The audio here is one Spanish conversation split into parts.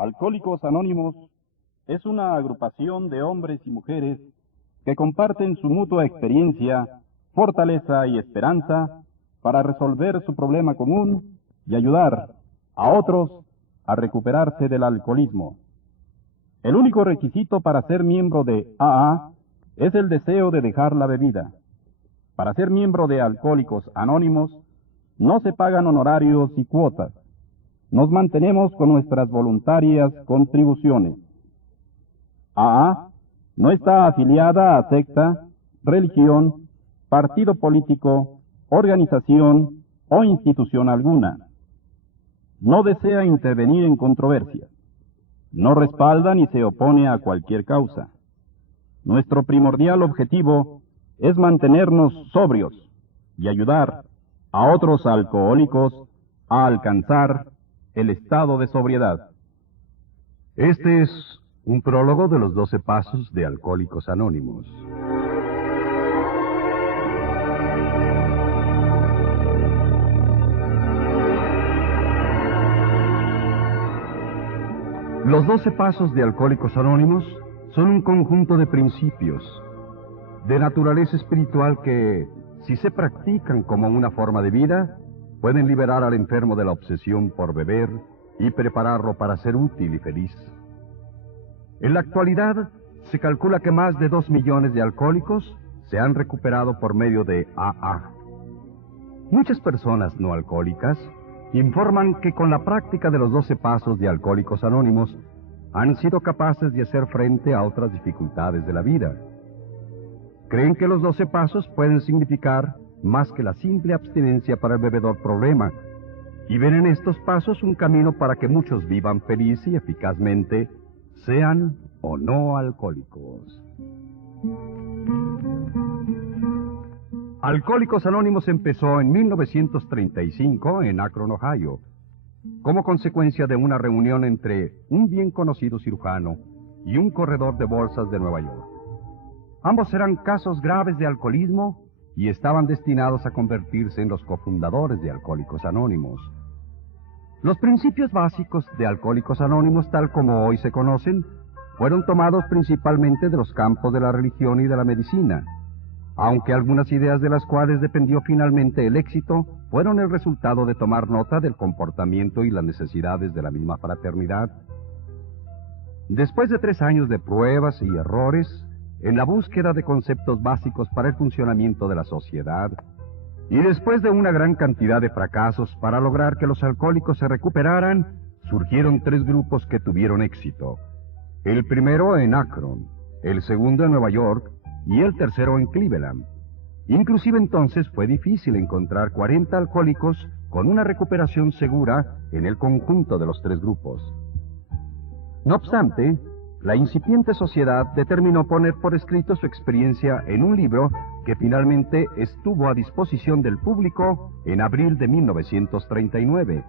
Alcohólicos Anónimos es una agrupación de hombres y mujeres que comparten su mutua experiencia, fortaleza y esperanza para resolver su problema común y ayudar a otros a recuperarse del alcoholismo. El único requisito para ser miembro de AA es el deseo de dejar la bebida. Para ser miembro de Alcohólicos Anónimos no se pagan honorarios y cuotas. Nos mantenemos con nuestras voluntarias contribuciones. AA no está afiliada a secta, religión, partido político, organización o institución alguna. No desea intervenir en controversias. No respalda ni se opone a cualquier causa. Nuestro primordial objetivo es mantenernos sobrios y ayudar a otros alcohólicos a alcanzar el estado de sobriedad. Este es un prólogo de los 12 pasos de Alcohólicos Anónimos. Los 12 pasos de Alcohólicos Anónimos son un conjunto de principios de naturaleza espiritual que, si se practican como una forma de vida, pueden liberar al enfermo de la obsesión por beber y prepararlo para ser útil y feliz. En la actualidad, se calcula que más de 2 millones de alcohólicos se han recuperado por medio de AA. Muchas personas no alcohólicas informan que con la práctica de los 12 pasos de Alcohólicos Anónimos han sido capaces de hacer frente a otras dificultades de la vida. Creen que los 12 pasos pueden significar más que la simple abstinencia para el bebedor problema, y ven en estos pasos un camino para que muchos vivan feliz y eficazmente, sean o no alcohólicos. Alcohólicos Anónimos empezó en 1935 en Akron, Ohio, como consecuencia de una reunión entre un bien conocido cirujano y un corredor de bolsas de Nueva York. Ambos eran casos graves de alcoholismo y estaban destinados a convertirse en los cofundadores de Alcohólicos Anónimos. Los principios básicos de Alcohólicos Anónimos, tal como hoy se conocen, fueron tomados principalmente de los campos de la religión y de la medicina, aunque algunas ideas de las cuales dependió finalmente el éxito fueron el resultado de tomar nota del comportamiento y las necesidades de la misma fraternidad. Después de 3 años de pruebas y errores, en la búsqueda de conceptos básicos para el funcionamiento de la sociedad, y después de una gran cantidad de fracasos para lograr que los alcohólicos se recuperaran, surgieron 3 grupos que tuvieron éxito. El primero en Akron, el segundo en Nueva York y el tercero en Cleveland. Inclusive entonces fue difícil encontrar 40 alcohólicos con una recuperación segura en el conjunto de los 3 grupos. No obstante, la incipiente sociedad determinó poner por escrito su experiencia en un libro que finalmente estuvo a disposición del público en abril de 1939.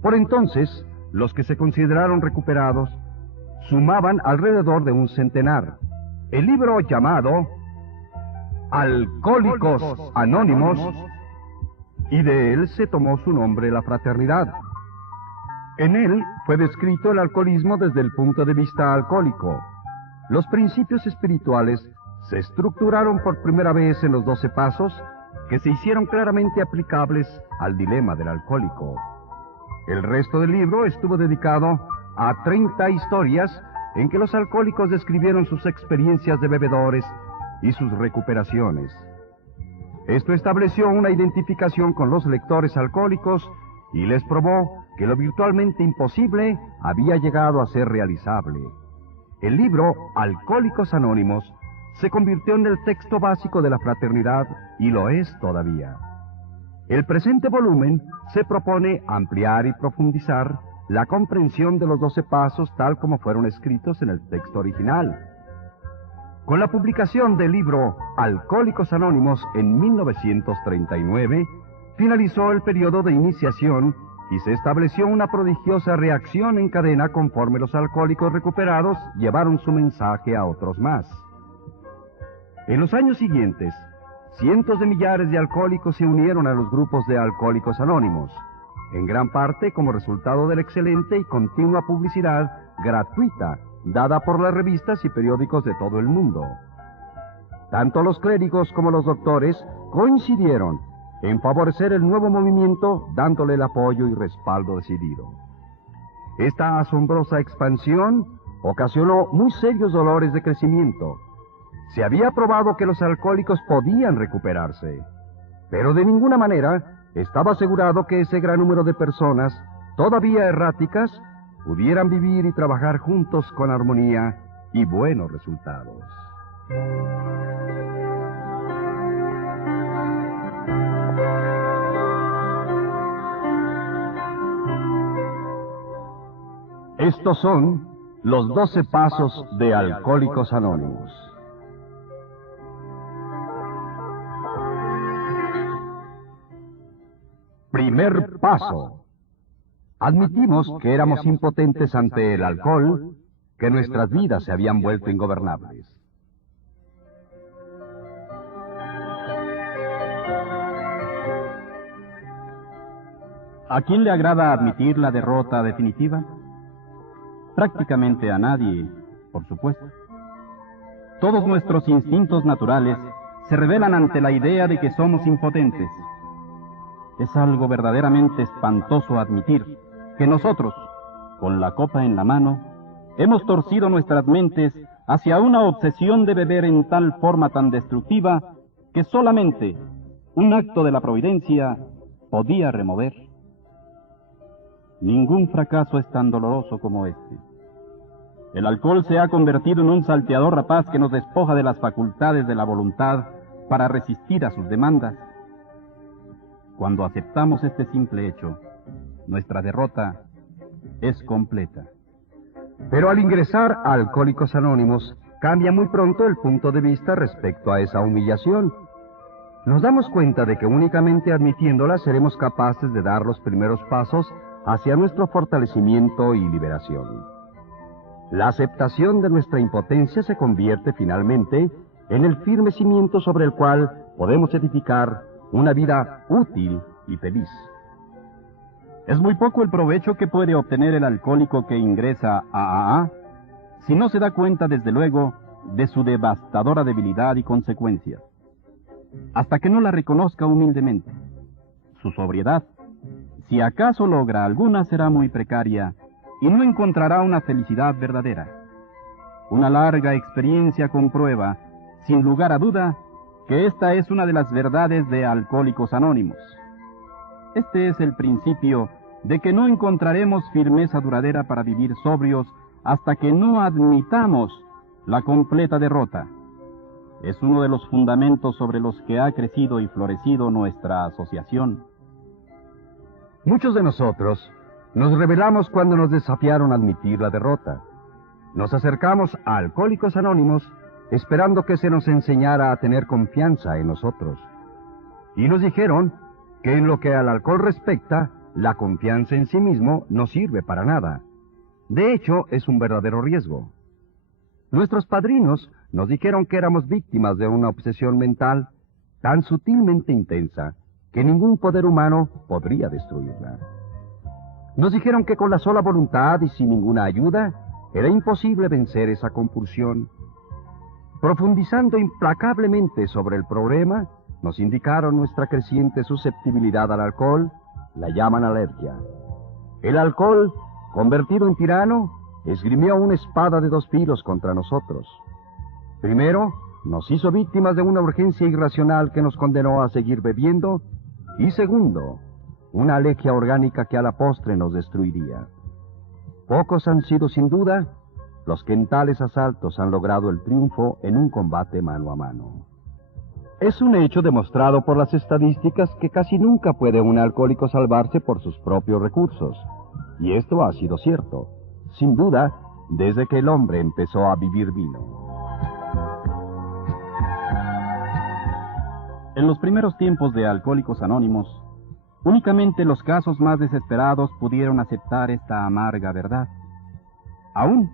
Por entonces, los que se consideraron recuperados sumaban alrededor de un centenar. El libro llamado Alcohólicos Anónimos, y de él se tomó su nombre la fraternidad. En él fue descrito el alcoholismo desde el punto de vista alcohólico. Los principios espirituales se estructuraron por primera vez en los 12 pasos que se hicieron claramente aplicables al dilema del alcohólico. El resto del libro estuvo dedicado a 30 historias en que los alcohólicos describieron sus experiencias de bebedores y sus recuperaciones. Esto estableció una identificación con los lectores alcohólicos y les probó que lo virtualmente imposible había llegado a ser realizable. El libro Alcohólicos Anónimos se convirtió en el texto básico de la fraternidad y lo es todavía. El presente volumen se propone ampliar y profundizar la comprensión de los 12 pasos tal como fueron escritos en el texto original. Con la publicación del libro Alcohólicos Anónimos en 1939, finalizó el periodo de iniciación y se estableció una prodigiosa reacción en cadena conforme los alcohólicos recuperados llevaron su mensaje a otros más. En los años siguientes, cientos de millares de alcohólicos se unieron a los grupos de Alcohólicos Anónimos. en gran parte como resultado de la excelente y continua publicidad gratuita dada por las revistas y periódicos de todo el mundo. Tanto los clérigos como los doctores coincidieron en favorecer el nuevo movimiento, dándole el apoyo y respaldo decidido. Esta asombrosa expansión ocasionó muy serios dolores de crecimiento. Se había probado que los alcohólicos podían recuperarse, pero de ninguna manera estaba asegurado que ese gran número de personas, todavía erráticas, pudieran vivir y trabajar juntos con armonía y buenos resultados. Estos son los 12 pasos de Alcohólicos Anónimos. Primer paso. Admitimos que éramos impotentes ante el alcohol, que nuestras vidas se habían vuelto ingobernables. ¿A quién le agrada admitir la derrota definitiva? Prácticamente a nadie, por supuesto. Todos nuestros instintos naturales se rebelan ante la idea de que somos impotentes. Es algo verdaderamente espantoso admitir que nosotros, con la copa en la mano, hemos torcido nuestras mentes hacia una obsesión de beber en tal forma tan destructiva que solamente un acto de la providencia podía remover. Ningún fracaso es tan doloroso como este. El alcohol se ha convertido en un salteador rapaz que nos despoja de las facultades de la voluntad para resistir a sus demandas. Cuando aceptamos este simple hecho, nuestra derrota es completa. Pero al ingresar a Alcohólicos Anónimos, cambia muy pronto el punto de vista respecto a esa humillación. Nos damos cuenta de que únicamente admitiéndola seremos capaces de dar los primeros pasos hacia nuestro fortalecimiento y liberación. La aceptación de nuestra impotencia se convierte finalmente en el firme cimiento sobre el cual podemos edificar una vida útil y feliz. Es muy poco el provecho que puede obtener el alcohólico que ingresa a AA si no se da cuenta, desde luego, de su devastadora debilidad y consecuencias. Hasta que no la reconozca humildemente. Su sobriedad, si acaso logra alguna, será muy precaria y no encontrará una felicidad verdadera. Una larga experiencia comprueba, sin lugar a duda, que esta es una de las verdades de Alcohólicos Anónimos. Este es el principio de que no encontraremos firmeza duradera para vivir sobrios hasta que no admitamos la completa derrota. Es uno de los fundamentos sobre los que ha crecido y florecido nuestra asociación. Muchos de nosotros nos rebelamos cuando nos desafiaron a admitir la derrota. Nos acercamos a Alcohólicos Anónimos esperando que se nos enseñara a tener confianza en nosotros. Y nos dijeron que en lo que al alcohol respecta, la confianza en sí mismo no sirve para nada. De hecho, es un verdadero riesgo. Nuestros padrinos nos dijeron que éramos víctimas de una obsesión mental tan sutilmente intensa que ningún poder humano podría destruirla. Nos dijeron que con la sola voluntad y sin ninguna ayuda era imposible vencer esa compulsión. Profundizando implacablemente sobre el problema, nos indicaron nuestra creciente susceptibilidad al alcohol, la llaman alergia. El alcohol, convertido en tirano, esgrimió una espada de dos filos contra nosotros. Primero, nos hizo víctimas de una urgencia irracional que nos condenó a seguir bebiendo, y segundo, una alergia orgánica que a la postre nos destruiría. Pocos han sido, sin duda, los que en tales asaltos han logrado el triunfo en un combate mano a mano. Es un hecho demostrado por las estadísticas que casi nunca puede un alcohólico salvarse por sus propios recursos. Y esto ha sido cierto, sin duda, desde que el hombre empezó a vivir vino. En los primeros tiempos de Alcohólicos Anónimos, únicamente los casos más desesperados pudieron aceptar esta amarga verdad. Aún,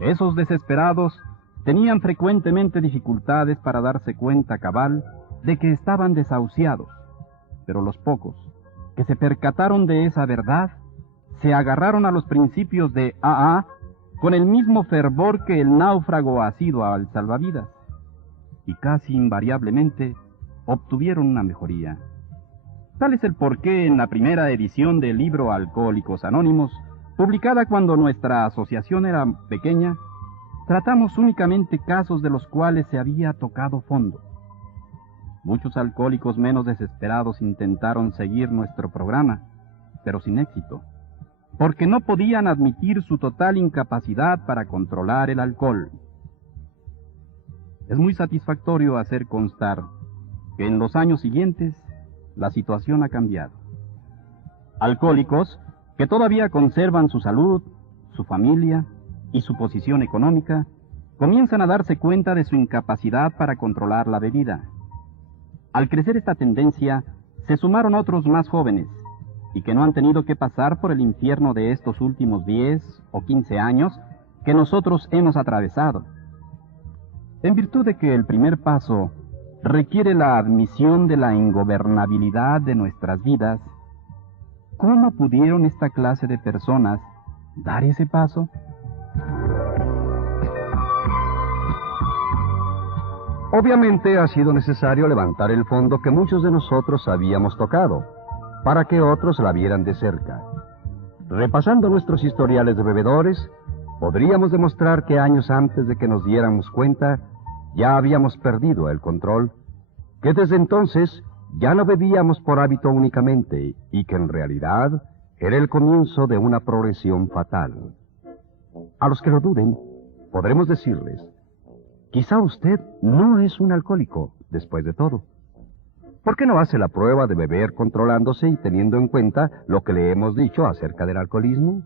esos desesperados tenían frecuentemente dificultades para darse cuenta cabal de que estaban desahuciados, pero los pocos que se percataron de esa verdad, se agarraron a los principios de AA con el mismo fervor que el náufrago asiduo al salvavidas, y casi invariablemente obtuvieron una mejoría. Tal es el porqué en la primera edición del libro Alcohólicos Anónimos, publicada cuando nuestra asociación era pequeña, tratamos únicamente casos de los cuales se había tocado fondo. Muchos alcohólicos menos desesperados intentaron seguir nuestro programa, pero sin éxito, porque no podían admitir su total incapacidad para controlar el alcohol. Es muy satisfactorio hacer constar que en los años siguientes la situación ha cambiado. Alcohólicos que todavía conservan su salud, su familia y su posición económica, comienzan a darse cuenta de su incapacidad para controlar la bebida. Al crecer esta tendencia, se sumaron otros más jóvenes, y que no han tenido que pasar por el infierno de estos últimos 10 o 15 años que nosotros hemos atravesado. En virtud de que el primer paso requiere la admisión de la ingobernabilidad de nuestras vidas, ¿cómo pudieron esta clase de personas dar ese paso? Obviamente ha sido necesario levantar el fondo que muchos de nosotros habíamos tocado, para que otros la vieran de cerca. Repasando nuestros historiales de bebedores, podríamos demostrar que años antes de que nos diéramos cuenta, ya habíamos perdido el control, que desde entonces ya no bebíamos por hábito únicamente, y que en realidad era el comienzo de una progresión fatal. A los que lo duden, podremos decirles, quizá usted no es un alcohólico, después de todo. ¿Por qué no hace la prueba de beber controlándose y teniendo en cuenta lo que le hemos dicho acerca del alcoholismo?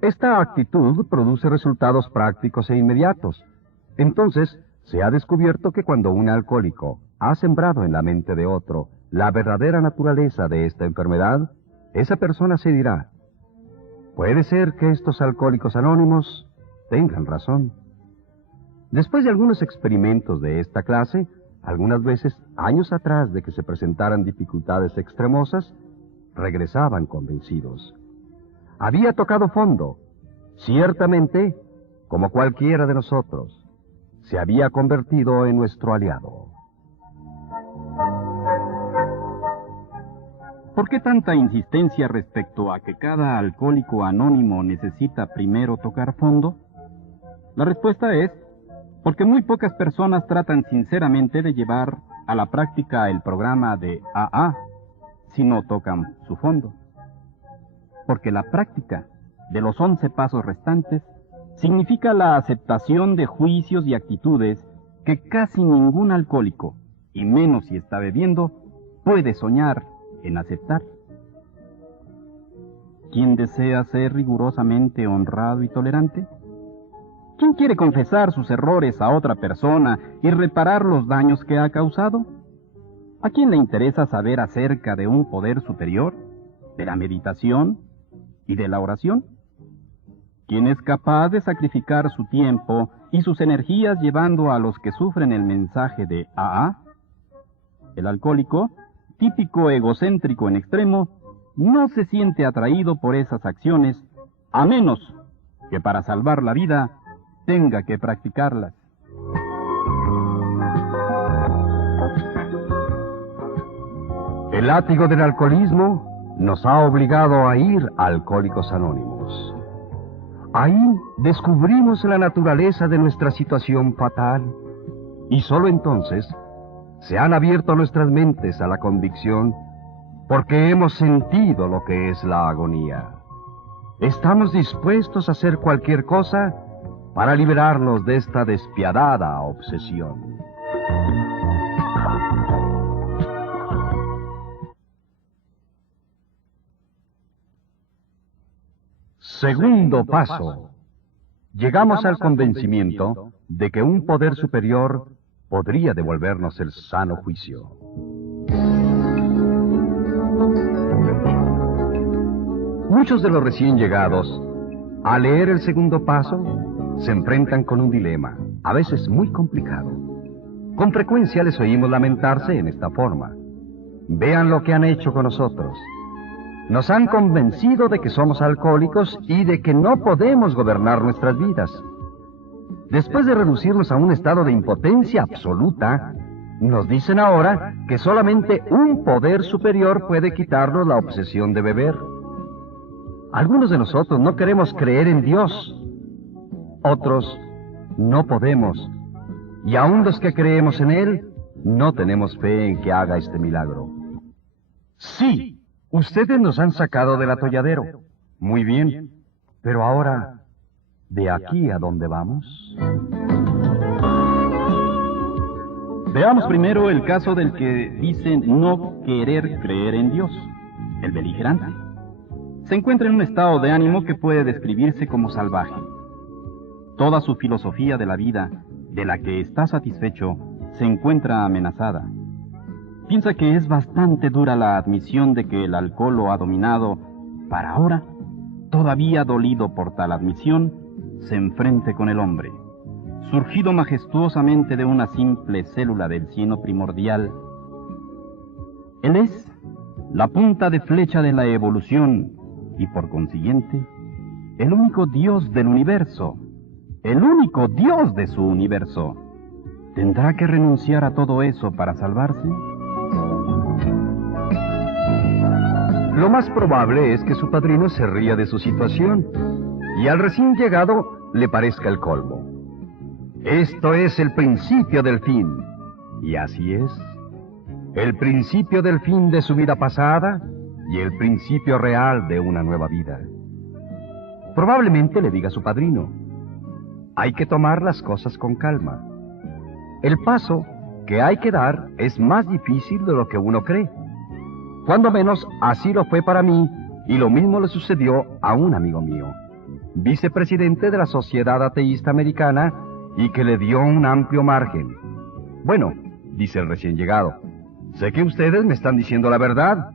Esta actitud produce resultados prácticos e inmediatos. Entonces, se ha descubierto que cuando un alcohólico ha sembrado en la mente de otro la verdadera naturaleza de esta enfermedad, esa persona se dirá, puede ser que estos alcohólicos anónimos tengan razón. Después de algunos experimentos de esta clase, algunas veces, años atrás de que se presentaran dificultades extremosas, regresaban convencidos. Había tocado fondo, ciertamente, como cualquiera de nosotros. Se había convertido en nuestro aliado. ¿Por qué tanta insistencia respecto a que cada alcohólico anónimo necesita primero tocar fondo? La respuesta es porque muy pocas personas tratan sinceramente de llevar a la práctica el programa de AA si no tocan su fondo. Porque la práctica de los 11 pasos restantes significa la aceptación de juicios y actitudes que casi ningún alcohólico, y menos si está bebiendo, puede soñar en aceptar. ¿Quién desea ser rigurosamente honrado y tolerante? ¿Quién quiere confesar sus errores a otra persona y reparar los daños que ha causado? ¿A quién le interesa saber acerca de un poder superior, de la meditación y de la oración? ¿Quién es capaz de sacrificar su tiempo y sus energías llevando a los que sufren el mensaje de AA? El alcohólico, típico egocéntrico en extremo, no se siente atraído por esas acciones, a menos que para salvar la vida tenga que practicarlas. El látigo del alcoholismo nos ha obligado a ir a Alcohólicos Anónimos. Ahí descubrimos la naturaleza de nuestra situación fatal, y solo entonces se han abierto nuestras mentes a la convicción, porque hemos sentido lo que es la agonía. Estamos dispuestos a hacer cualquier cosa para liberarnos de esta despiadada obsesión. Segundo paso. Llegamos al convencimiento de que un poder superior podría devolvernos el sano juicio. Muchos de los recién llegados, al leer el segundo paso, se enfrentan con un dilema, a veces muy complicado. Con frecuencia les oímos lamentarse en esta forma. Vean lo que han hecho con nosotros. Nos han convencido de que somos alcohólicos y de que no podemos gobernar nuestras vidas. Después de reducirnos a un estado de impotencia absoluta, nos dicen ahora que solamente un poder superior puede quitarnos la obsesión de beber. Algunos de nosotros no queremos creer en Dios. Otros no podemos. Y aún los que creemos en Él, no tenemos fe en que haga este milagro. Sí, ustedes nos han sacado del atolladero. Muy bien, pero ahora, ¿de aquí a dónde vamos? Veamos primero el caso del que dice no querer creer en Dios, el beligerante. Se encuentra en un estado de ánimo que puede describirse como salvaje. Toda su filosofía de la vida, de la que está satisfecho, se encuentra amenazada. Piensa que es bastante dura la admisión de que el alcohol lo ha dominado, para ahora, todavía dolido por tal admisión, se enfrente con el hombre, surgido majestuosamente de una simple célula del cieno primordial. Él es la punta de flecha de la evolución y, por consiguiente, el único Dios del universo, el único Dios de su universo. ¿Tendrá que renunciar a todo eso para salvarse? Lo más probable es que su padrino se ría de su situación y al recién llegado le parezca el colmo. Esto es el principio del fin. Y así es. El principio del fin de su vida pasada y el principio real de una nueva vida. Probablemente le diga a su padrino: hay que tomar las cosas con calma. El paso que hay que dar es más difícil de lo que uno cree. Cuando menos así lo fue para mí, y lo mismo le sucedió a un amigo mío, vicepresidente de la Sociedad Ateísta Americana, y que le dio un amplio margen. Bueno, dice el recién llegado, sé que ustedes me están diciendo la verdad.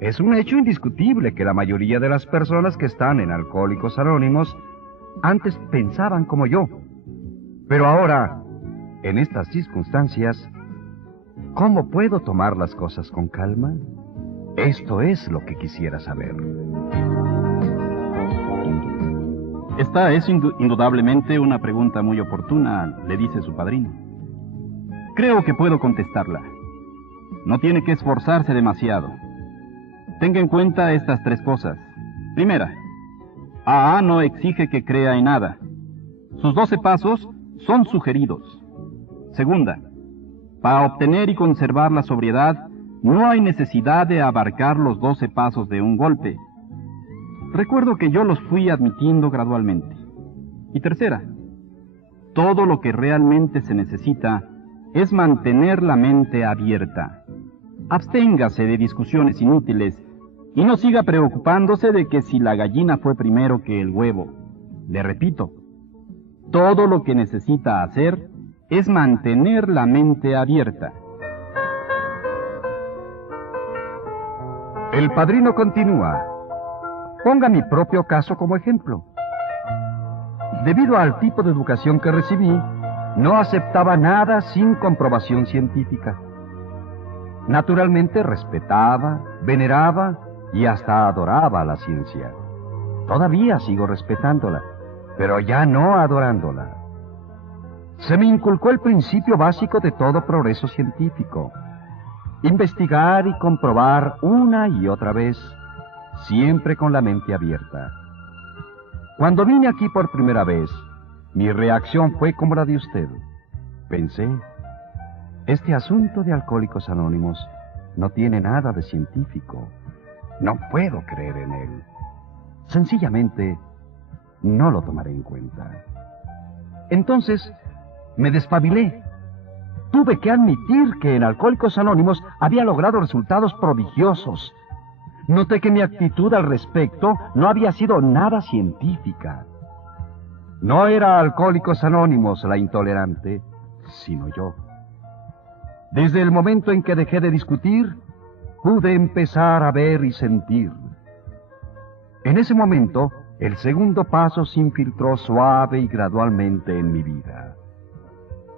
Es un hecho indiscutible que la mayoría de las personas que están en Alcohólicos Anónimos antes pensaban como yo. Pero ahora, en estas circunstancias, ¿cómo puedo tomar las cosas con calma? Esto es lo que quisiera saber. Esta es indudablemente una pregunta muy oportuna, le dice su padrino. Creo que puedo contestarla. No tiene que esforzarse demasiado. Tenga en cuenta estas tres cosas. Primera, AA no exige que crea en nada. Sus 12 pasos son sugeridos. Segunda, para obtener y conservar la sobriedad, no hay necesidad de abarcar los 12 pasos de un golpe. Recuerdo que yo los fui admitiendo gradualmente. Y tercera, todo lo que realmente se necesita es mantener la mente abierta. Absténgase de discusiones inútiles y no siga preocupándose de que si la gallina fue primero que el huevo. Le repito, todo lo que necesita hacer es mantener la mente abierta. El padrino continúa. Ponga mi propio caso como ejemplo. Debido al tipo de educación que recibí, no aceptaba nada sin comprobación científica. Naturalmente respetaba, veneraba y hasta adoraba a la ciencia. Todavía sigo respetándola, pero ya no adorándola. Se me inculcó el principio básico de todo progreso científico: investigar y comprobar una y otra vez, siempre con la mente abierta. Cuando vine aquí por primera vez, mi reacción fue como la de usted. Pensé, este asunto de Alcohólicos Anónimos no tiene nada de científico. No puedo creer en él. Sencillamente, no lo tomaré en cuenta. Entonces, me despabilé. Tuve que admitir que en Alcohólicos Anónimos había logrado resultados prodigiosos. Noté que mi actitud al respecto no había sido nada científica. No era Alcohólicos Anónimos la intolerante, sino yo. Desde el momento en que dejé de discutir, pude empezar a ver y sentir. En ese momento, el segundo paso se infiltró suave y gradualmente en mi vida.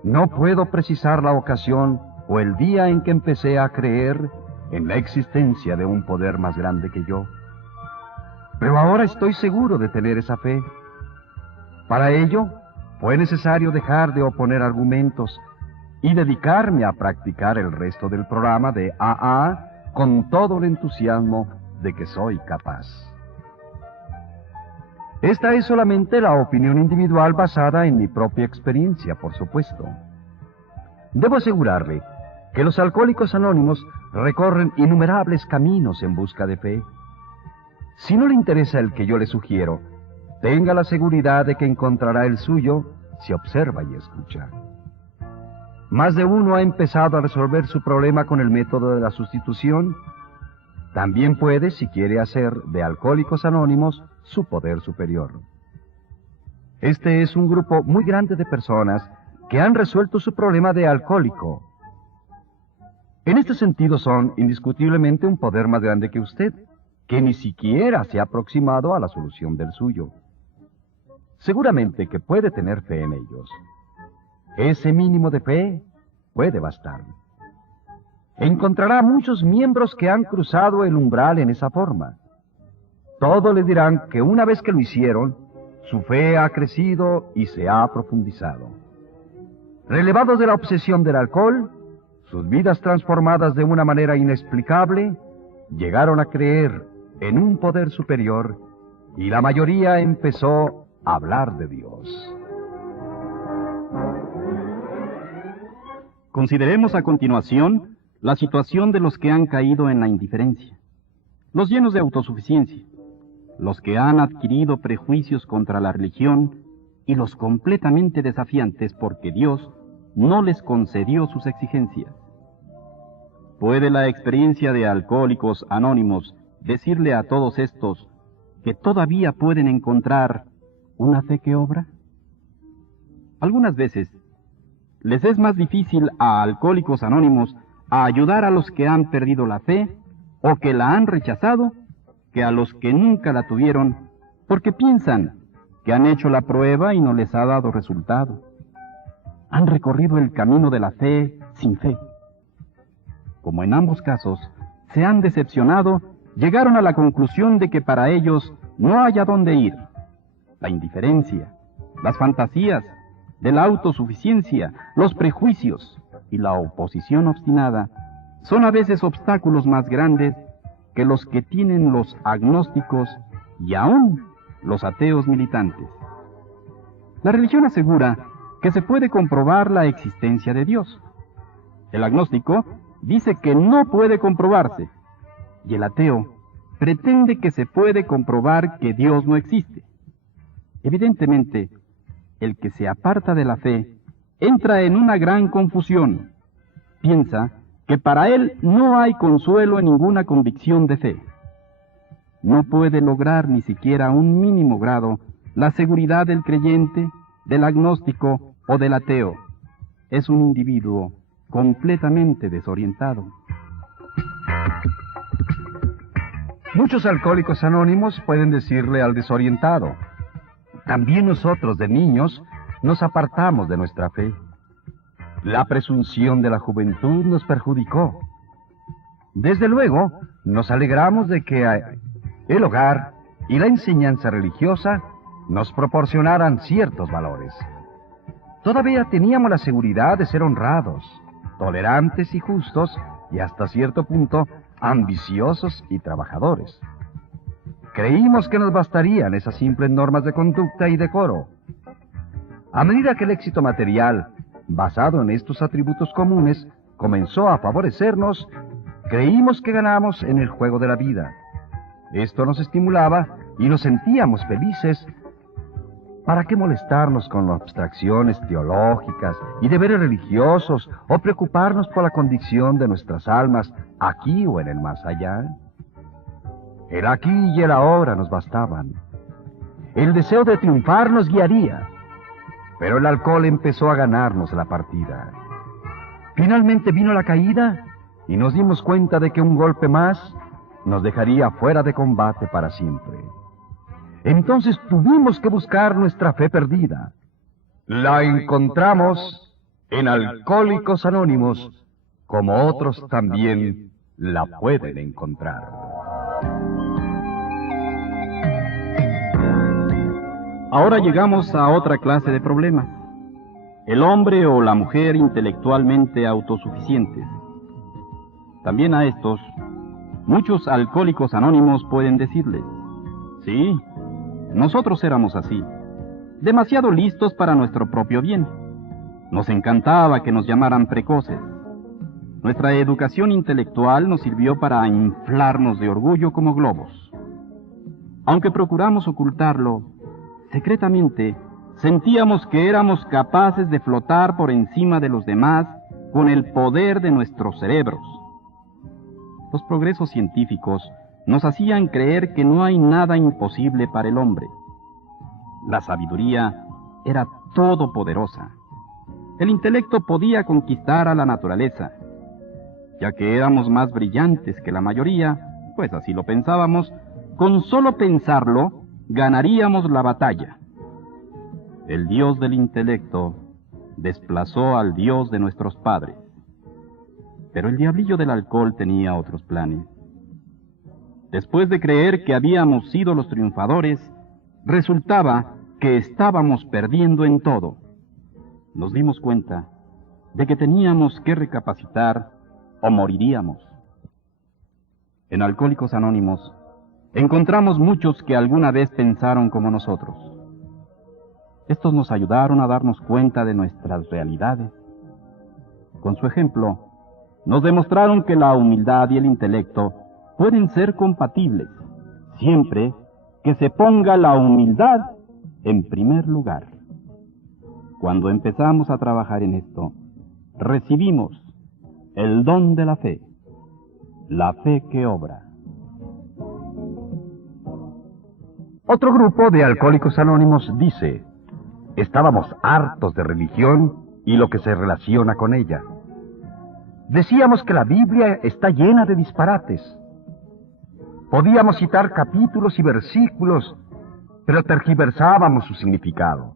No puedo precisar la ocasión o el día en que empecé a creer en la existencia de un poder más grande que yo. Pero ahora estoy seguro de tener esa fe. Para ello, fue necesario dejar de oponer argumentos y dedicarme a practicar el resto del programa de AA con todo el entusiasmo de que soy capaz. Esta es solamente la opinión individual basada en mi propia experiencia, por supuesto. Debo asegurarle que los alcohólicos anónimos recorren innumerables caminos en busca de fe. Si no le interesa el que yo le sugiero, tenga la seguridad de que encontrará el suyo si observa y escucha. Más de uno ha empezado a resolver su problema con el método de la sustitución. También puede, si quiere, hacer de Alcohólicos Anónimos su poder superior. Este es un grupo muy grande de personas que han resuelto su problema de alcohólico. En este sentido son indiscutiblemente un poder más grande que usted, que ni siquiera se ha aproximado a la solución del suyo. Seguramente que puede tener fe en ellos. Ese mínimo de fe puede bastar. Encontrará muchos miembros que han cruzado el umbral en esa forma. Todos le dirán que una vez que lo hicieron, su fe ha crecido y se ha profundizado. Relevados de la obsesión del alcohol, sus vidas transformadas de una manera inexplicable, llegaron a creer en un poder superior y la mayoría empezó a hablar de Dios. Consideremos a continuación la situación de los que han caído en la indiferencia, los llenos de autosuficiencia, los que han adquirido prejuicios contra la religión y los completamente desafiantes porque Dios no les concedió sus exigencias. ¿Puede la experiencia de Alcohólicos Anónimos decirle a todos estos que todavía pueden encontrar una fe que obra? Algunas veces les es más difícil a Alcohólicos Anónimos a ayudar a los que han perdido la fe o que la han rechazado que a los que nunca la tuvieron porque piensan que han hecho la prueba y no les ha dado resultado. Han recorrido el camino de la fe sin fe. Como en ambos casos se han decepcionado, llegaron a la conclusión de que para ellos no hay a dónde ir. La indiferencia, las fantasías de la autosuficiencia, los prejuicios y la oposición obstinada son a veces obstáculos más grandes que los que tienen los agnósticos y aún los ateos militantes. La religión asegura que se puede comprobar la existencia de Dios. El agnóstico dice que no puede comprobarse, y el ateo pretende que se puede comprobar que Dios no existe. Evidentemente, el que se aparta de la fe entra en una gran confusión. Piensa que para él no hay consuelo en ninguna convicción de fe. No puede lograr ni siquiera un mínimo grado la seguridad del creyente, del agnóstico o del ateo. Es un individuo completamente desorientado. Muchos alcohólicos anónimos pueden decirle al desorientado: también nosotros de niños nos apartamos de nuestra fe. La presunción de la juventud nos perjudicó. Desde luego, nos alegramos de que el hogar y la enseñanza religiosa nos proporcionaran ciertos valores. Todavía teníamos la seguridad de ser honrados, tolerantes y justos, y hasta cierto punto ambiciosos y trabajadores. Creímos que nos bastarían esas simples normas de conducta y decoro. A medida que el éxito material, basado en estos atributos comunes, comenzó a favorecernos, creímos que ganamos en el juego de la vida. Esto nos estimulaba y nos sentíamos felices. ¿Para qué molestarnos con abstracciones teológicas y deberes religiosos o preocuparnos por la condición de nuestras almas aquí o en el más allá? El aquí y el ahora nos bastaban. El deseo de triunfar nos guiaría. Pero el alcohol empezó a ganarnos la partida. Finalmente vino la caída y nos dimos cuenta de que un golpe más nos dejaría fuera de combate para siempre. Entonces tuvimos que buscar nuestra fe perdida. La encontramos en Alcohólicos Anónimos, como otros también la pueden encontrar. Ahora llegamos a otra clase de problemas. El hombre o la mujer intelectualmente autosuficientes. También a estos, muchos alcohólicos anónimos pueden decirles: sí, nosotros éramos así, demasiado listos para nuestro propio bien. Nos encantaba que nos llamaran precoces. Nuestra educación intelectual nos sirvió para inflarnos de orgullo como globos. Aunque procuramos ocultarlo, secretamente sentíamos que éramos capaces de flotar por encima de los demás con el poder de nuestros cerebros. Los progresos científicos nos hacían creer que no hay nada imposible para el hombre. La sabiduría era todopoderosa. El intelecto podía conquistar a la naturaleza. Ya que éramos más brillantes que la mayoría, pues así lo pensábamos, con solo pensarlo, ganaríamos la batalla. El Dios del intelecto desplazó al Dios de nuestros padres. Pero el diablillo del alcohol tenía otros planes. Después de creer que habíamos sido los triunfadores, resultaba que estábamos perdiendo en todo. Nos dimos cuenta de que teníamos que recapacitar o moriríamos. En Alcohólicos Anónimos encontramos muchos que alguna vez pensaron como nosotros. Estos nos ayudaron a darnos cuenta de nuestras realidades. Con su ejemplo, nos demostraron que la humildad y el intelecto pueden ser compatibles, siempre que se ponga la humildad en primer lugar. Cuando empezamos a trabajar en esto, recibimos el don de la fe que obra. Otro grupo de Alcohólicos Anónimos dice: estábamos hartos de religión y lo que se relaciona con ella. Decíamos que la Biblia está llena de disparates. Podíamos citar capítulos y versículos, pero tergiversábamos su significado.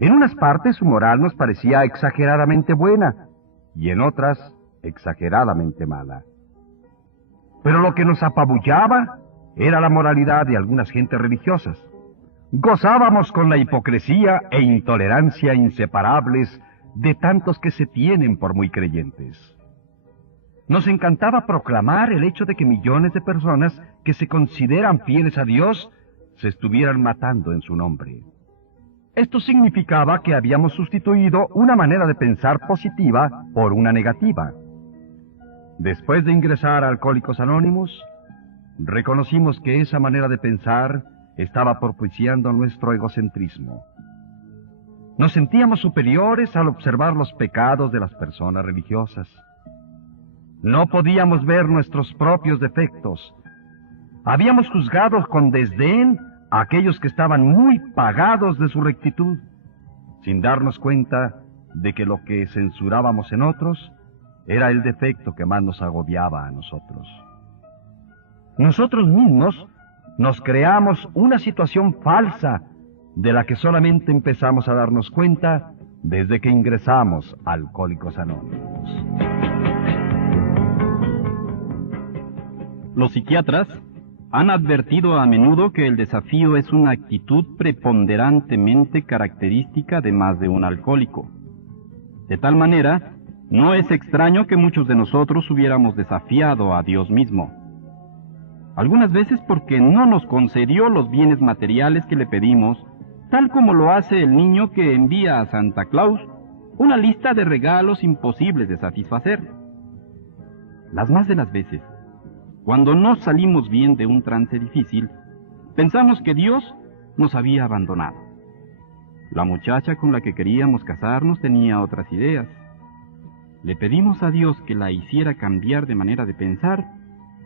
En unas partes su moral nos parecía exageradamente buena y en otras exageradamente mala. Pero lo que nos apabullaba era la moralidad de algunas gentes religiosas. Gozábamos con la hipocresía e intolerancia inseparables de tantos que se tienen por muy creyentes. Nos encantaba proclamar el hecho de que millones de personas que se consideran fieles a Dios se estuvieran matando en su nombre. Esto significaba que habíamos sustituido una manera de pensar positiva por una negativa. Después de ingresar a Alcohólicos Anónimos, reconocimos que esa manera de pensar estaba propiciando nuestro egocentrismo. Nos sentíamos superiores al observar los pecados de las personas religiosas. No podíamos ver nuestros propios defectos. Habíamos juzgado con desdén a aquellos que estaban muy pagados de su rectitud, sin darnos cuenta de que lo que censurábamos en otros era el defecto que más nos agobiaba a nosotros. Nosotros mismos nos creamos una situación falsa de la que solamente empezamos a darnos cuenta desde que ingresamos a Alcohólicos Anónimos. Los psiquiatras han advertido a menudo que el desafío es una actitud preponderantemente característica de más de un alcohólico. De tal manera, no es extraño que muchos de nosotros hubiéramos desafiado a Dios mismo. Algunas veces porque no nos concedió los bienes materiales que le pedimos, tal como lo hace el niño que envía a Santa Claus una lista de regalos imposibles de satisfacer. Las más de las veces, cuando no salimos bien de un trance difícil, pensamos que Dios nos había abandonado. La muchacha con la que queríamos casarnos tenía otras ideas. Le pedimos a Dios que la hiciera cambiar de manera de pensar,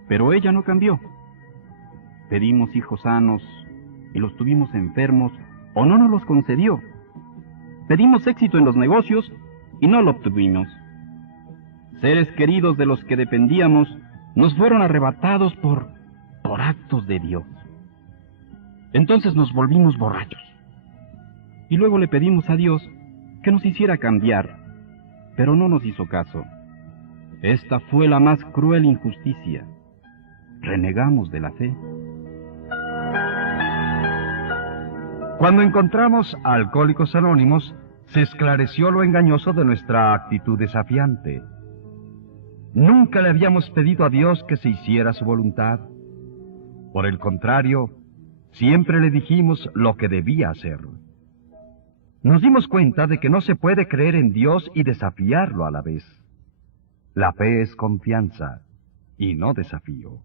pero ella no cambió. Pedimos hijos sanos y los tuvimos enfermos o no nos los concedió. Pedimos éxito en los negocios y no lo obtuvimos. Seres queridos de los que dependíamos nos fueron arrebatados por actos de Dios. Entonces nos volvimos borrachos. Y luego le pedimos a Dios que nos hiciera cambiar, pero no nos hizo caso. Esta fue la más cruel injusticia. Renegamos de la fe. Cuando encontramos a Alcohólicos Anónimos, se esclareció lo engañoso de nuestra actitud desafiante. Nunca le habíamos pedido a Dios que se hiciera su voluntad. Por el contrario, siempre le dijimos lo que debía hacer. Nos dimos cuenta de que no se puede creer en Dios y desafiarlo a la vez. La fe es confianza y no desafío.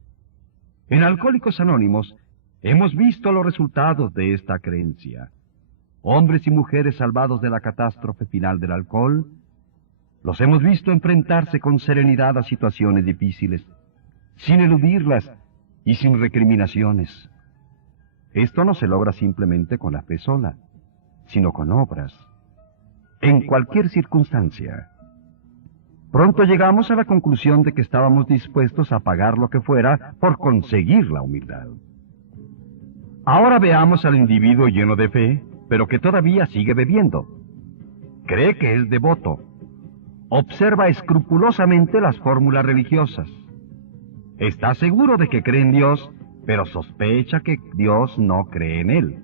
En Alcohólicos Anónimos hemos visto los resultados de esta creencia. Hombres y mujeres salvados de la catástrofe final del alcohol, los hemos visto enfrentarse con serenidad a situaciones difíciles, sin eludirlas y sin recriminaciones. Esto no se logra simplemente con la fe sola, sino con obras, en cualquier circunstancia. Pronto llegamos a la conclusión de que estábamos dispuestos a pagar lo que fuera por conseguir la humildad. Ahora veamos al individuo lleno de fe, pero que todavía sigue bebiendo. Cree que es devoto. Observa escrupulosamente las fórmulas religiosas. Está seguro de que cree en Dios, pero sospecha que Dios no cree en él.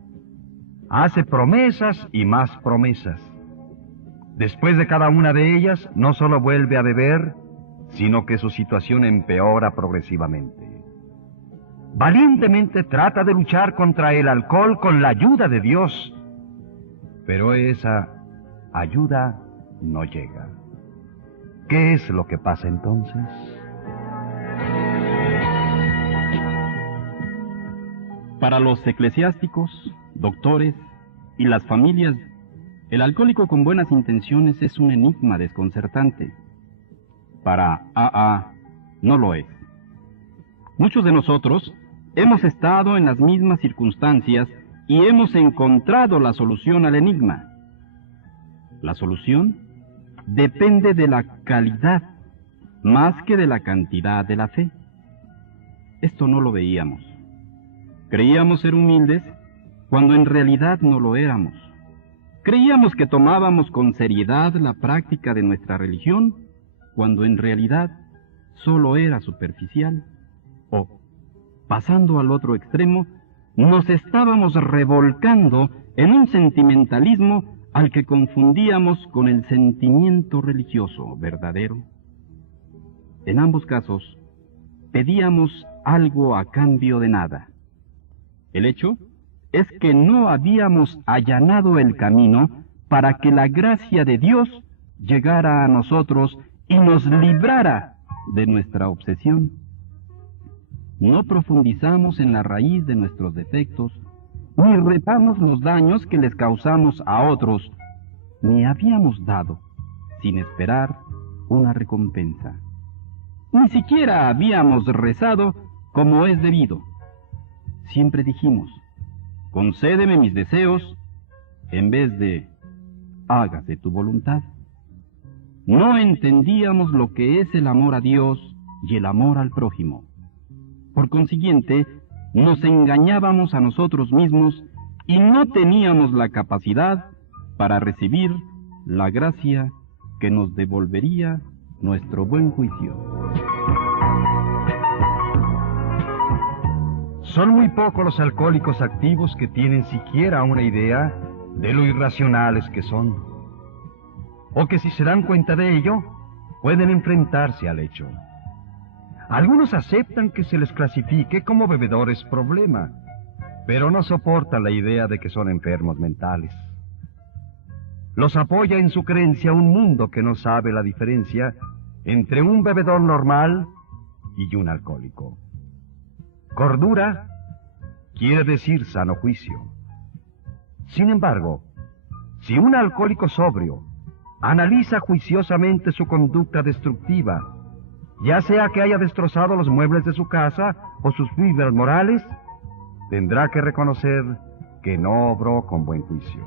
Hace promesas y más promesas. Después de cada una de ellas, no solo vuelve a beber, sino que su situación empeora progresivamente. Valientemente trata de luchar contra el alcohol con la ayuda de Dios, pero esa ayuda no llega. ¿Qué es lo que pasa entonces? Para los eclesiásticos, doctores y las familias, el alcohólico con buenas intenciones es un enigma desconcertante. Para AA no lo es. Muchos de nosotros hemos estado en las mismas circunstancias y hemos encontrado la solución al enigma. La solución depende de la calidad más que de la cantidad de la fe. Esto no lo veíamos. Creíamos ser humildes cuando en realidad no lo éramos. Creíamos que tomábamos con seriedad la práctica de nuestra religión cuando en realidad solo era superficial. O, pasando al otro extremo, nos estábamos revolcando en un sentimentalismo al que confundíamos con el sentimiento religioso verdadero. En ambos casos, pedíamos algo a cambio de nada. El hecho es que no habíamos allanado el camino para que la gracia de Dios llegara a nosotros y nos librara de nuestra obsesión. No profundizamos en la raíz de nuestros defectos, ni reparamos los daños que les causamos a otros, ni habíamos dado, sin esperar, una recompensa. Ni siquiera habíamos rezado como es debido. Siempre dijimos, concédeme mis deseos, en vez de, hágase tu voluntad. No entendíamos lo que es el amor a Dios y el amor al prójimo. Por consiguiente, nos engañábamos a nosotros mismos y no teníamos la capacidad para recibir la gracia que nos devolvería nuestro buen juicio. Son muy pocos los alcohólicos activos que tienen siquiera una idea de lo irracionales que son, o que si se dan cuenta de ello, pueden enfrentarse al hecho. Algunos aceptan que se les clasifique como bebedores problema, pero no soportan la idea de que son enfermos mentales. Los apoya en su creencia un mundo que no sabe la diferencia entre un bebedor normal y un alcohólico. Cordura quiere decir sano juicio. Sin embargo, si un alcohólico sobrio analiza juiciosamente su conducta destructiva, ya sea que haya destrozado los muebles de su casa o sus fibras morales, tendrá que reconocer que no obró con buen juicio.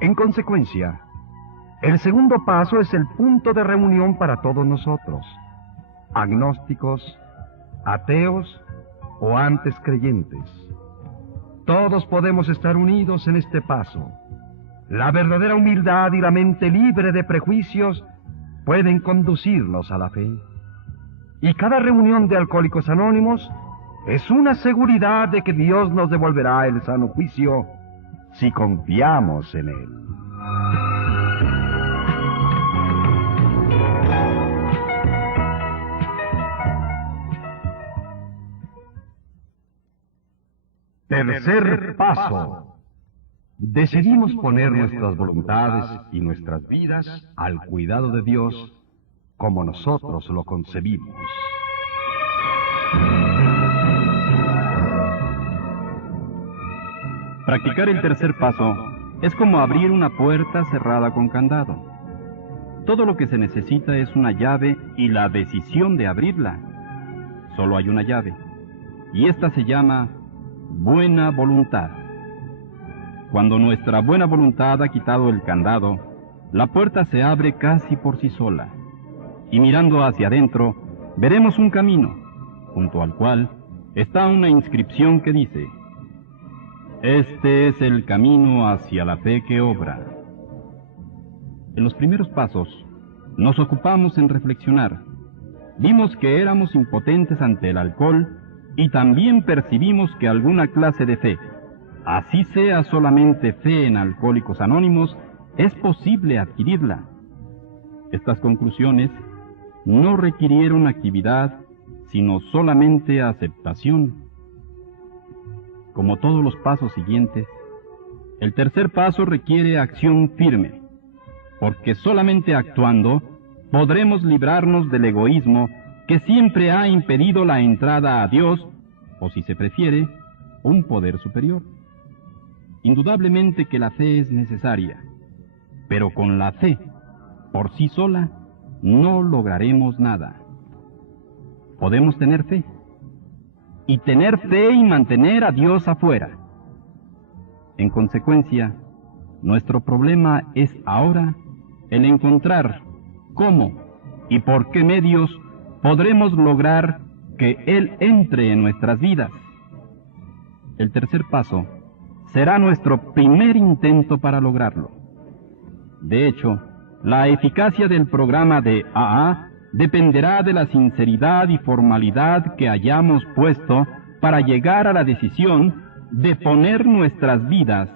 En consecuencia, el segundo paso es el punto de reunión para todos nosotros, agnósticos, ateos o antes creyentes. Todos podemos estar unidos en este paso. La verdadera humildad y la mente libre de prejuicios pueden conducirnos a la fe. Y cada reunión de Alcohólicos Anónimos es una seguridad de que Dios nos devolverá el sano juicio si confiamos en Él. Tercer paso. Decidimos poner nuestras voluntades y nuestras vidas al cuidado de Dios como nosotros lo concebimos. Practicar el tercer paso es como abrir una puerta cerrada con candado. Todo lo que se necesita es una llave y la decisión de abrirla. Solo hay una llave, y esta se llama buena voluntad. Cuando nuestra buena voluntad ha quitado el candado, la puerta se abre casi por sí sola, y mirando hacia adentro, veremos un camino, junto al cual está una inscripción que dice: este es el camino hacia la fe que obra. En los primeros pasos, nos ocupamos en reflexionar. Vimos que éramos impotentes ante el alcohol y también percibimos que alguna clase de fe, así sea solamente fe en Alcohólicos Anónimos, es posible adquirirla. Estas conclusiones no requirieron actividad, sino solamente aceptación. Como todos los pasos siguientes, el tercer paso requiere acción firme, porque solamente actuando podremos librarnos del egoísmo que siempre ha impedido la entrada a Dios, o si se prefiere, un poder superior. Indudablemente que la fe es necesaria, pero con la fe, por sí sola, no lograremos nada. Podemos tener fe, y tener fe y mantener a Dios afuera. En consecuencia, nuestro problema es ahora el encontrar cómo y por qué medios podremos lograr que Él entre en nuestras vidas. El tercer paso será nuestro primer intento para lograrlo. De hecho, la eficacia del programa de AA dependerá de la sinceridad y formalidad que hayamos puesto para llegar a la decisión de poner nuestras vidas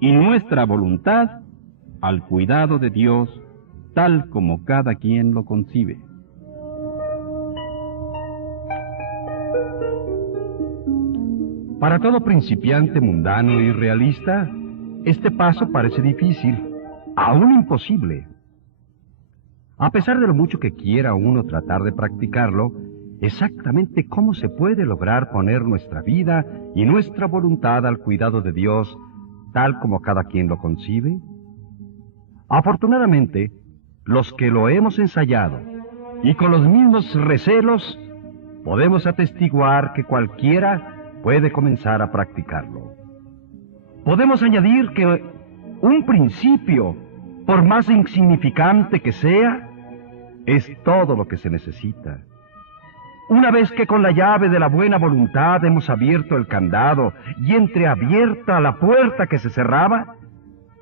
y nuestra voluntad al cuidado de Dios, tal como cada quien lo concibe. Para todo principiante mundano y realista, este paso parece difícil, aún imposible. A pesar de lo mucho que quiera uno tratar de practicarlo, exactamente cómo se puede lograr poner nuestra vida y nuestra voluntad al cuidado de Dios, tal como cada quien lo concibe. Afortunadamente, los que lo hemos ensayado y con los mismos recelos, podemos atestiguar que cualquiera puede comenzar a practicarlo. Podemos añadir que un principio, por más insignificante que sea, es todo lo que se necesita. Una vez que con la llave de la buena voluntad hemos abierto el candado y entreabierta la puerta que se cerraba,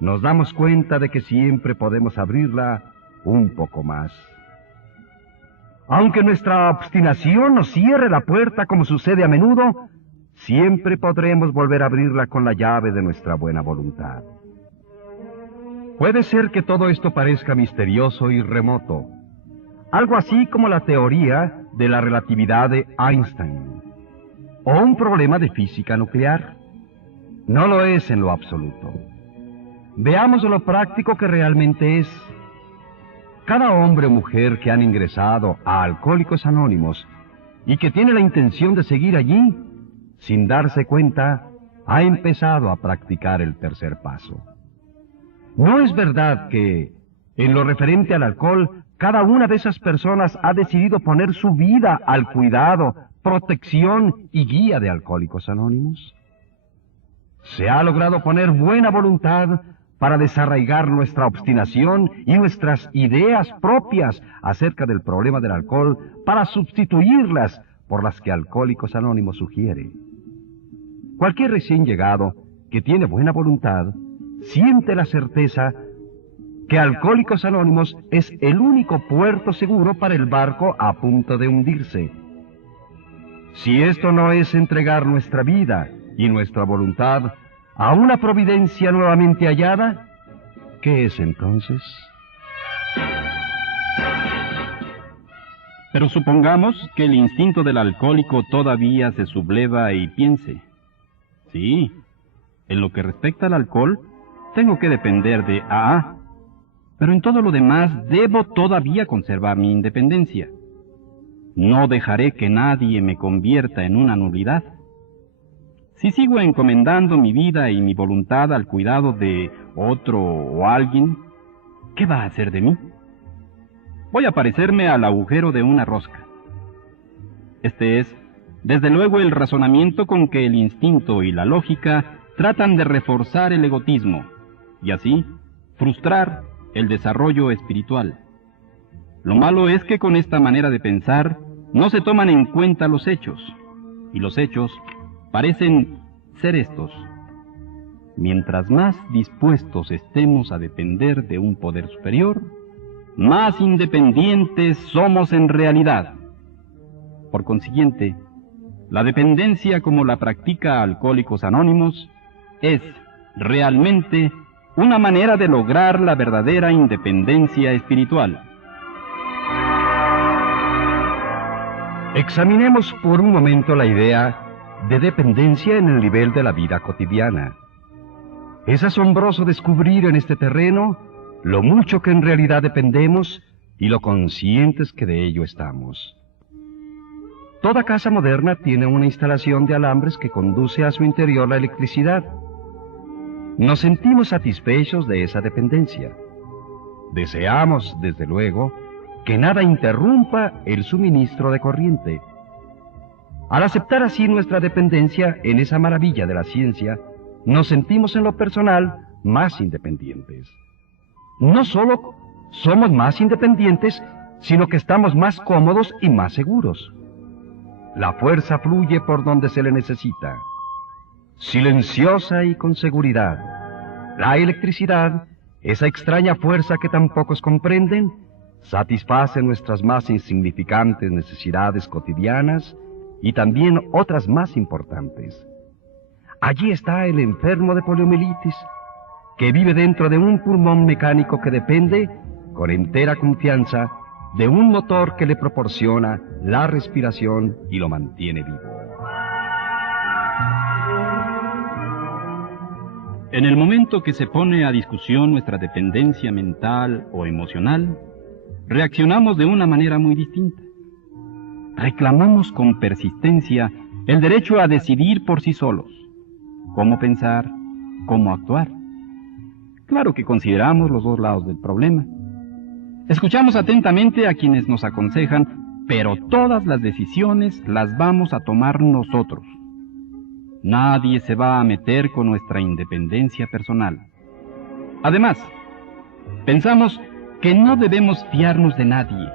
nos damos cuenta de que siempre podemos abrirla un poco más. Aunque nuestra obstinación nos cierre la puerta como sucede a menudo, siempre podremos volver a abrirla con la llave de nuestra buena voluntad. Puede ser que todo esto parezca misterioso y remoto, algo así como la teoría de la relatividad de Einstein, o un problema de física nuclear. No lo es en lo absoluto. Veamos lo práctico que realmente es. Cada hombre o mujer que han ingresado a Alcohólicos Anónimos y que tiene la intención de seguir allí, sin darse cuenta, ha empezado a practicar el tercer paso. ¿No es verdad que, en lo referente al alcohol, cada una de esas personas ha decidido poner su vida al cuidado, protección y guía de Alcohólicos Anónimos? Se ha logrado poner buena voluntad para desarraigar nuestra obstinación y nuestras ideas propias acerca del problema del alcohol, para sustituirlas por las que Alcohólicos Anónimos sugiere. Cualquier recién llegado que tiene buena voluntad siente la certeza que Alcohólicos Anónimos es el único puerto seguro para el barco a punto de hundirse. Si esto no es entregar nuestra vida y nuestra voluntad a una providencia nuevamente hallada, ¿qué es entonces? Pero supongamos que el instinto del alcohólico todavía se subleva y piense: sí, en lo que respecta al alcohol, tengo que depender de AA, pero en todo lo demás debo todavía conservar mi independencia. No dejaré que nadie me convierta en una nulidad. Si sigo encomendando mi vida y mi voluntad al cuidado de otro o alguien, ¿qué va a hacer de mí? Voy a parecerme al agujero de una rosca. Este es, desde luego, el razonamiento con que el instinto y la lógica tratan de reforzar el egotismo y así frustrar el desarrollo espiritual. Lo malo es que con esta manera de pensar no se toman en cuenta los hechos, y los hechos parecen ser estos. Mientras más dispuestos estemos a depender de un poder superior, más independientes somos en realidad. Por consiguiente, la dependencia como la practica Alcohólicos Anónimos es realmente una manera de lograr la verdadera independencia espiritual. Examinemos por un momento la idea de dependencia en el nivel de la vida cotidiana. Es asombroso descubrir en este terreno lo mucho que en realidad dependemos y lo conscientes que de ello estamos. Toda casa moderna tiene una instalación de alambres que conduce a su interior la electricidad. Nos sentimos satisfechos de esa dependencia. Deseamos, desde luego, que nada interrumpa el suministro de corriente. Al aceptar así nuestra dependencia en esa maravilla de la ciencia, nos sentimos en lo personal más independientes. No solo somos más independientes, sino que estamos más cómodos y más seguros. La fuerza fluye por donde se le necesita, silenciosa y con seguridad. La electricidad, esa extraña fuerza que tan pocos comprenden, satisface nuestras más insignificantes necesidades cotidianas y también otras más importantes. Allí está el enfermo de poliomielitis, que vive dentro de un pulmón mecánico que depende, con entera confianza, de un motor que le proporciona la respiración y lo mantiene vivo. En el momento que se pone a discusión nuestra dependencia mental o emocional, reaccionamos de una manera muy distinta. Reclamamos con persistencia el derecho a decidir por sí solos, cómo pensar, cómo actuar. Claro que consideramos los dos lados del problema. Escuchamos atentamente a quienes nos aconsejan, pero todas las decisiones las vamos a tomar nosotros. Nadie se va a meter con nuestra independencia personal. Además, pensamos que no debemos fiarnos de nadie.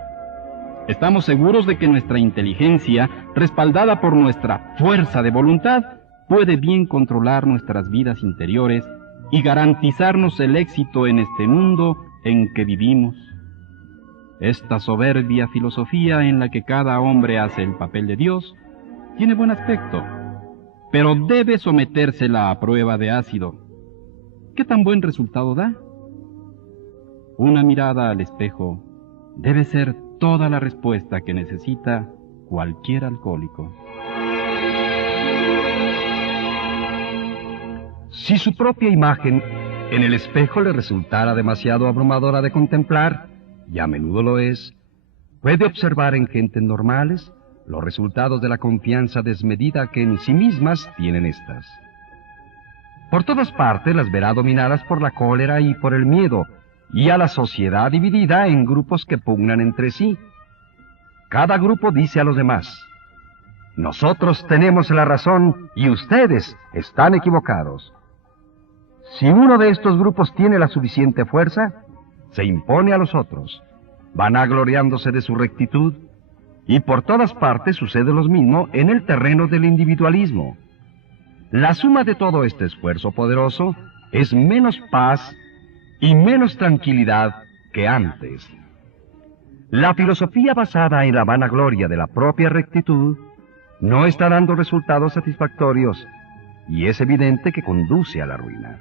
Estamos seguros de que nuestra inteligencia, respaldada por nuestra fuerza de voluntad, puede bien controlar nuestras vidas interiores y garantizarnos el éxito en este mundo en que vivimos. Esta soberbia filosofía en la que cada hombre hace el papel de Dios tiene buen aspecto, pero debe sometérsela a prueba de ácido. ¿Qué tan buen resultado da? Una mirada al espejo debe ser toda la respuesta que necesita cualquier alcohólico. Si su propia imagen en el espejo le resultara demasiado abrumadora de contemplar, y a menudo lo es, puede observar en gentes normales los resultados de la confianza desmedida que en sí mismas tienen éstas. Por todas partes las verá dominadas por la cólera y por el miedo, y a la sociedad dividida en grupos que pugnan entre sí. Cada grupo dice a los demás: nosotros tenemos la razón y ustedes están equivocados. Si uno de estos grupos tiene la suficiente fuerza, se impone a los otros, vanagloriándose de su rectitud, y por todas partes sucede lo mismo en el terreno del individualismo. La suma de todo este esfuerzo poderoso es menos paz y menos tranquilidad que antes. La filosofía basada en la vanagloria de la propia rectitud no está dando resultados satisfactorios, y es evidente que conduce a la ruina.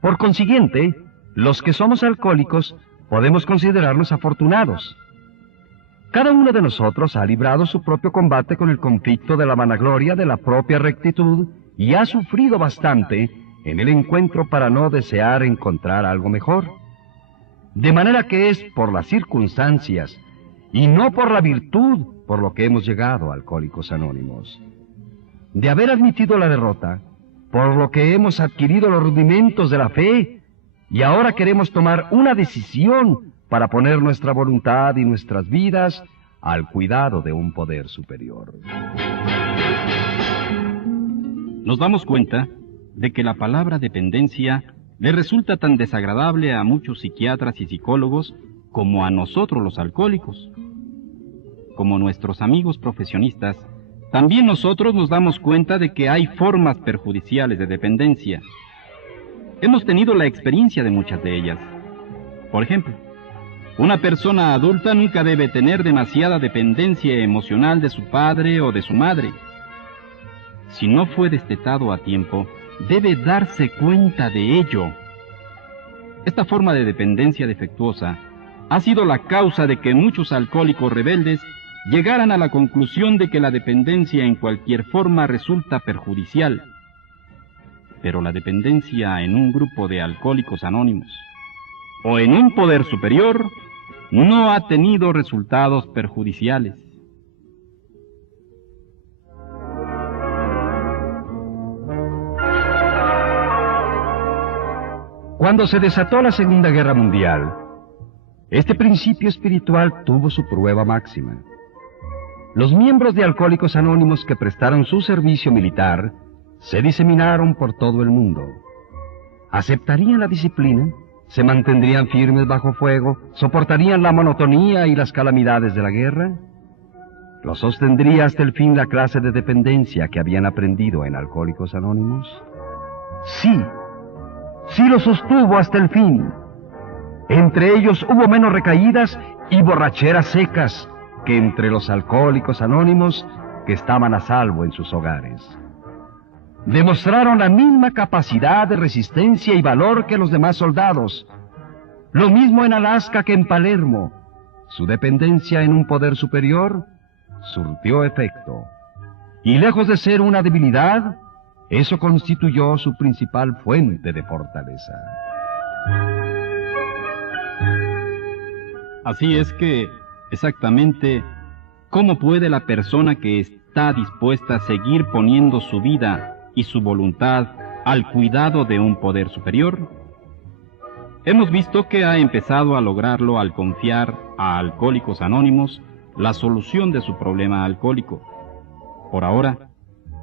Por consiguiente, los que somos alcohólicos podemos considerarnos afortunados. Cada uno de nosotros ha librado su propio combate con el conflicto de la vanagloria de la propia rectitud y ha sufrido bastante en el encuentro para no desear encontrar algo mejor. De manera que es por las circunstancias y no por la virtud por lo que hemos llegado a Alcohólicos Anónimos. De haber admitido la derrota, por lo que hemos adquirido los rudimentos de la fe, y ahora queremos tomar una decisión para poner nuestra voluntad y nuestras vidas al cuidado de un poder superior. Nos damos cuenta de que la palabra dependencia le resulta tan desagradable a muchos psiquiatras y psicólogos como a nosotros los alcohólicos. Como nuestros amigos profesionistas, también nosotros nos damos cuenta de que hay formas perjudiciales de dependencia. Hemos tenido la experiencia de muchas de ellas. Por ejemplo, una persona adulta nunca debe tener demasiada dependencia emocional de su padre o de su madre. Si no fue destetado a tiempo, debe darse cuenta de ello. Esta forma de dependencia defectuosa ha sido la causa de que muchos alcohólicos rebeldes llegaran a la conclusión de que la dependencia en cualquier forma resulta perjudicial. Pero la dependencia en un grupo de alcohólicos anónimos o en un poder superior no ha tenido resultados perjudiciales. Cuando se desató la Segunda Guerra Mundial, este principio espiritual tuvo su prueba máxima. Los miembros de Alcohólicos Anónimos que prestaron su servicio militar se diseminaron por todo el mundo. ¿Aceptarían la disciplina? ¿Se mantendrían firmes bajo fuego? ¿Soportarían la monotonía y las calamidades de la guerra? ¿Lo sostendría hasta el fin la clase de dependencia que habían aprendido en Alcohólicos Anónimos? Sí lo sostuvo hasta el fin. Entre ellos hubo menos recaídas y borracheras secas que entre los alcohólicos anónimos que estaban a salvo en sus hogares. Demostraron la misma capacidad de resistencia y valor que los demás soldados. Lo mismo en Alaska que en Palermo. Su dependencia en un poder superior surtió efecto. Y lejos de ser una debilidad, eso constituyó su principal fuente de fortaleza. Así es que, exactamente, ¿cómo puede la persona que está dispuesta a seguir poniendo su vida y su voluntad al cuidado de un poder superior? Hemos visto que ha empezado a lograrlo al confiar a Alcohólicos Anónimos la solución de su problema alcohólico. Por ahora,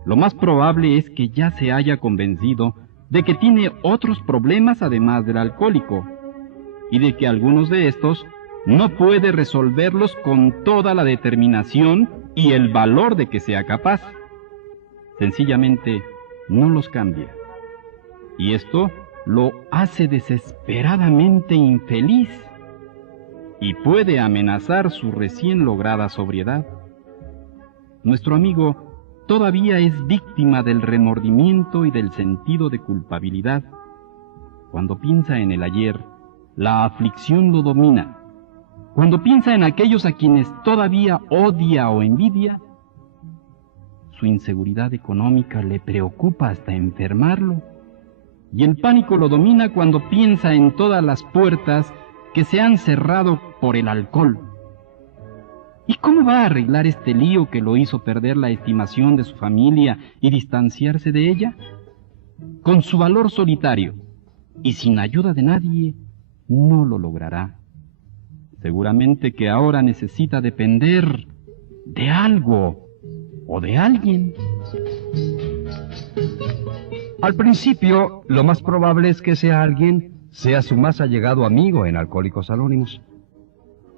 lo más probable es que ya se haya convencido de que tiene otros problemas además del alcohólico, y de que algunos de estos no puede resolverlos con toda la determinación y el valor de que sea capaz. Sencillamente no los cambia. Y esto lo hace desesperadamente infeliz y puede amenazar su recién lograda sobriedad. Nuestro amigo todavía es víctima del remordimiento y del sentido de culpabilidad. Cuando piensa en el ayer, la aflicción lo domina. Cuando piensa en aquellos a quienes todavía odia o envidia, su inseguridad económica le preocupa hasta enfermarlo. Y el pánico lo domina cuando piensa en todas las puertas que se han cerrado por el alcohol. ¿Y cómo va a arreglar este lío que lo hizo perder la estimación de su familia y distanciarse de ella? Con su valor solitario y sin ayuda de nadie, no lo logrará. Seguramente que ahora necesita depender de algo o de alguien. Al principio, lo más probable es que ese alguien sea su más allegado amigo en Alcohólicos Anónimos.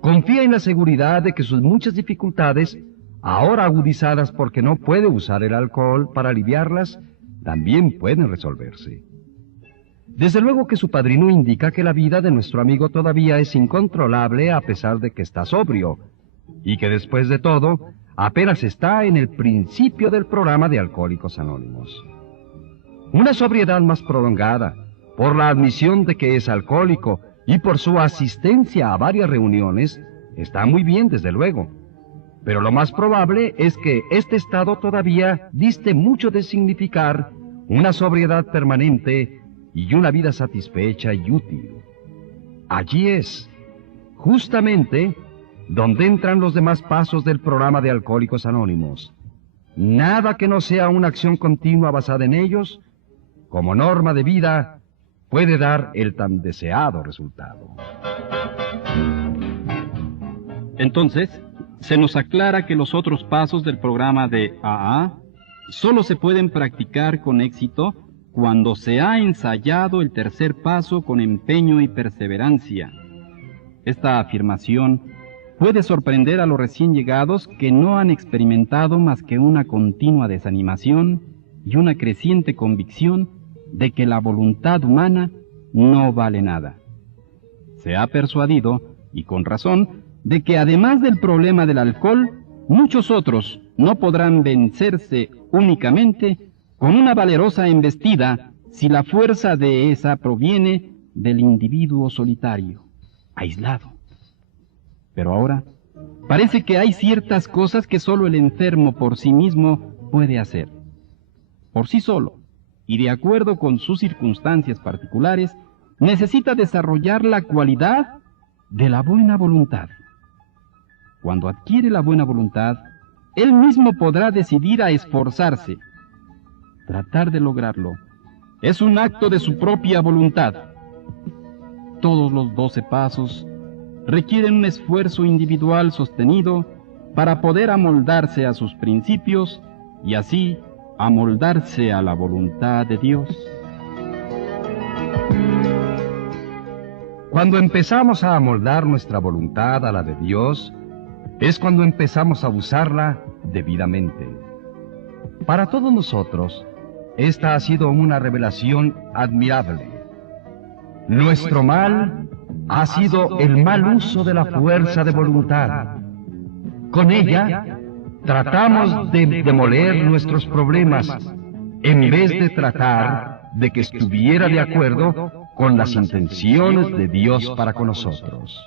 Confía en la seguridad de que sus muchas dificultades, ahora agudizadas porque no puede usar el alcohol para aliviarlas, también pueden resolverse. Desde luego que su padrino indica que la vida de nuestro amigo todavía es incontrolable a pesar de que está sobrio, y que después de todo, apenas está en el principio del programa de Alcohólicos Anónimos. Una sobriedad más prolongada, por la admisión de que es alcohólico y por su asistencia a varias reuniones, está muy bien, desde luego. Pero lo más probable es que este estado todavía diste mucho de significar una sobriedad permanente y una vida satisfecha y útil. Allí es, justamente, donde entran los demás pasos del programa de Alcohólicos Anónimos. Nada que no sea una acción continua basada en ellos, como norma de vida, puede dar el tan deseado resultado. Entonces, se nos aclara que los otros pasos del programa de AA solo se pueden practicar con éxito cuando se ha ensayado el tercer paso con empeño y perseverancia. Esta afirmación puede sorprender a los recién llegados que no han experimentado más que una continua desanimación y una creciente convicción de que la voluntad humana no vale nada. Se ha persuadido, y con razón, de que además del problema del alcohol, muchos otros no podrán vencerse únicamente con una valerosa embestida si la fuerza de esa proviene del individuo solitario, aislado. Pero ahora, parece que hay ciertas cosas que solo el enfermo por sí mismo puede hacer. Por sí solo, y de acuerdo con sus circunstancias particulares, necesita desarrollar la cualidad de la buena voluntad. Cuando adquiere la buena voluntad, él mismo podrá decidir a esforzarse. Tratar de lograrlo es un acto de su propia voluntad. Todos los 12 pasos requieren un esfuerzo individual sostenido para poder amoldarse a sus principios y así amoldarse a la voluntad de Dios. Cuando empezamos a amoldar nuestra voluntad a la de Dios, es cuando empezamos a usarla debidamente. Para todos nosotros, esta ha sido una revelación admirable. Nuestro mal ha sido el mal uso de la fuerza de voluntad. Con ella, tratamos de demoler nuestros problemas, en vez de tratar de que estuviera de acuerdo con las intenciones de Dios para con nosotros.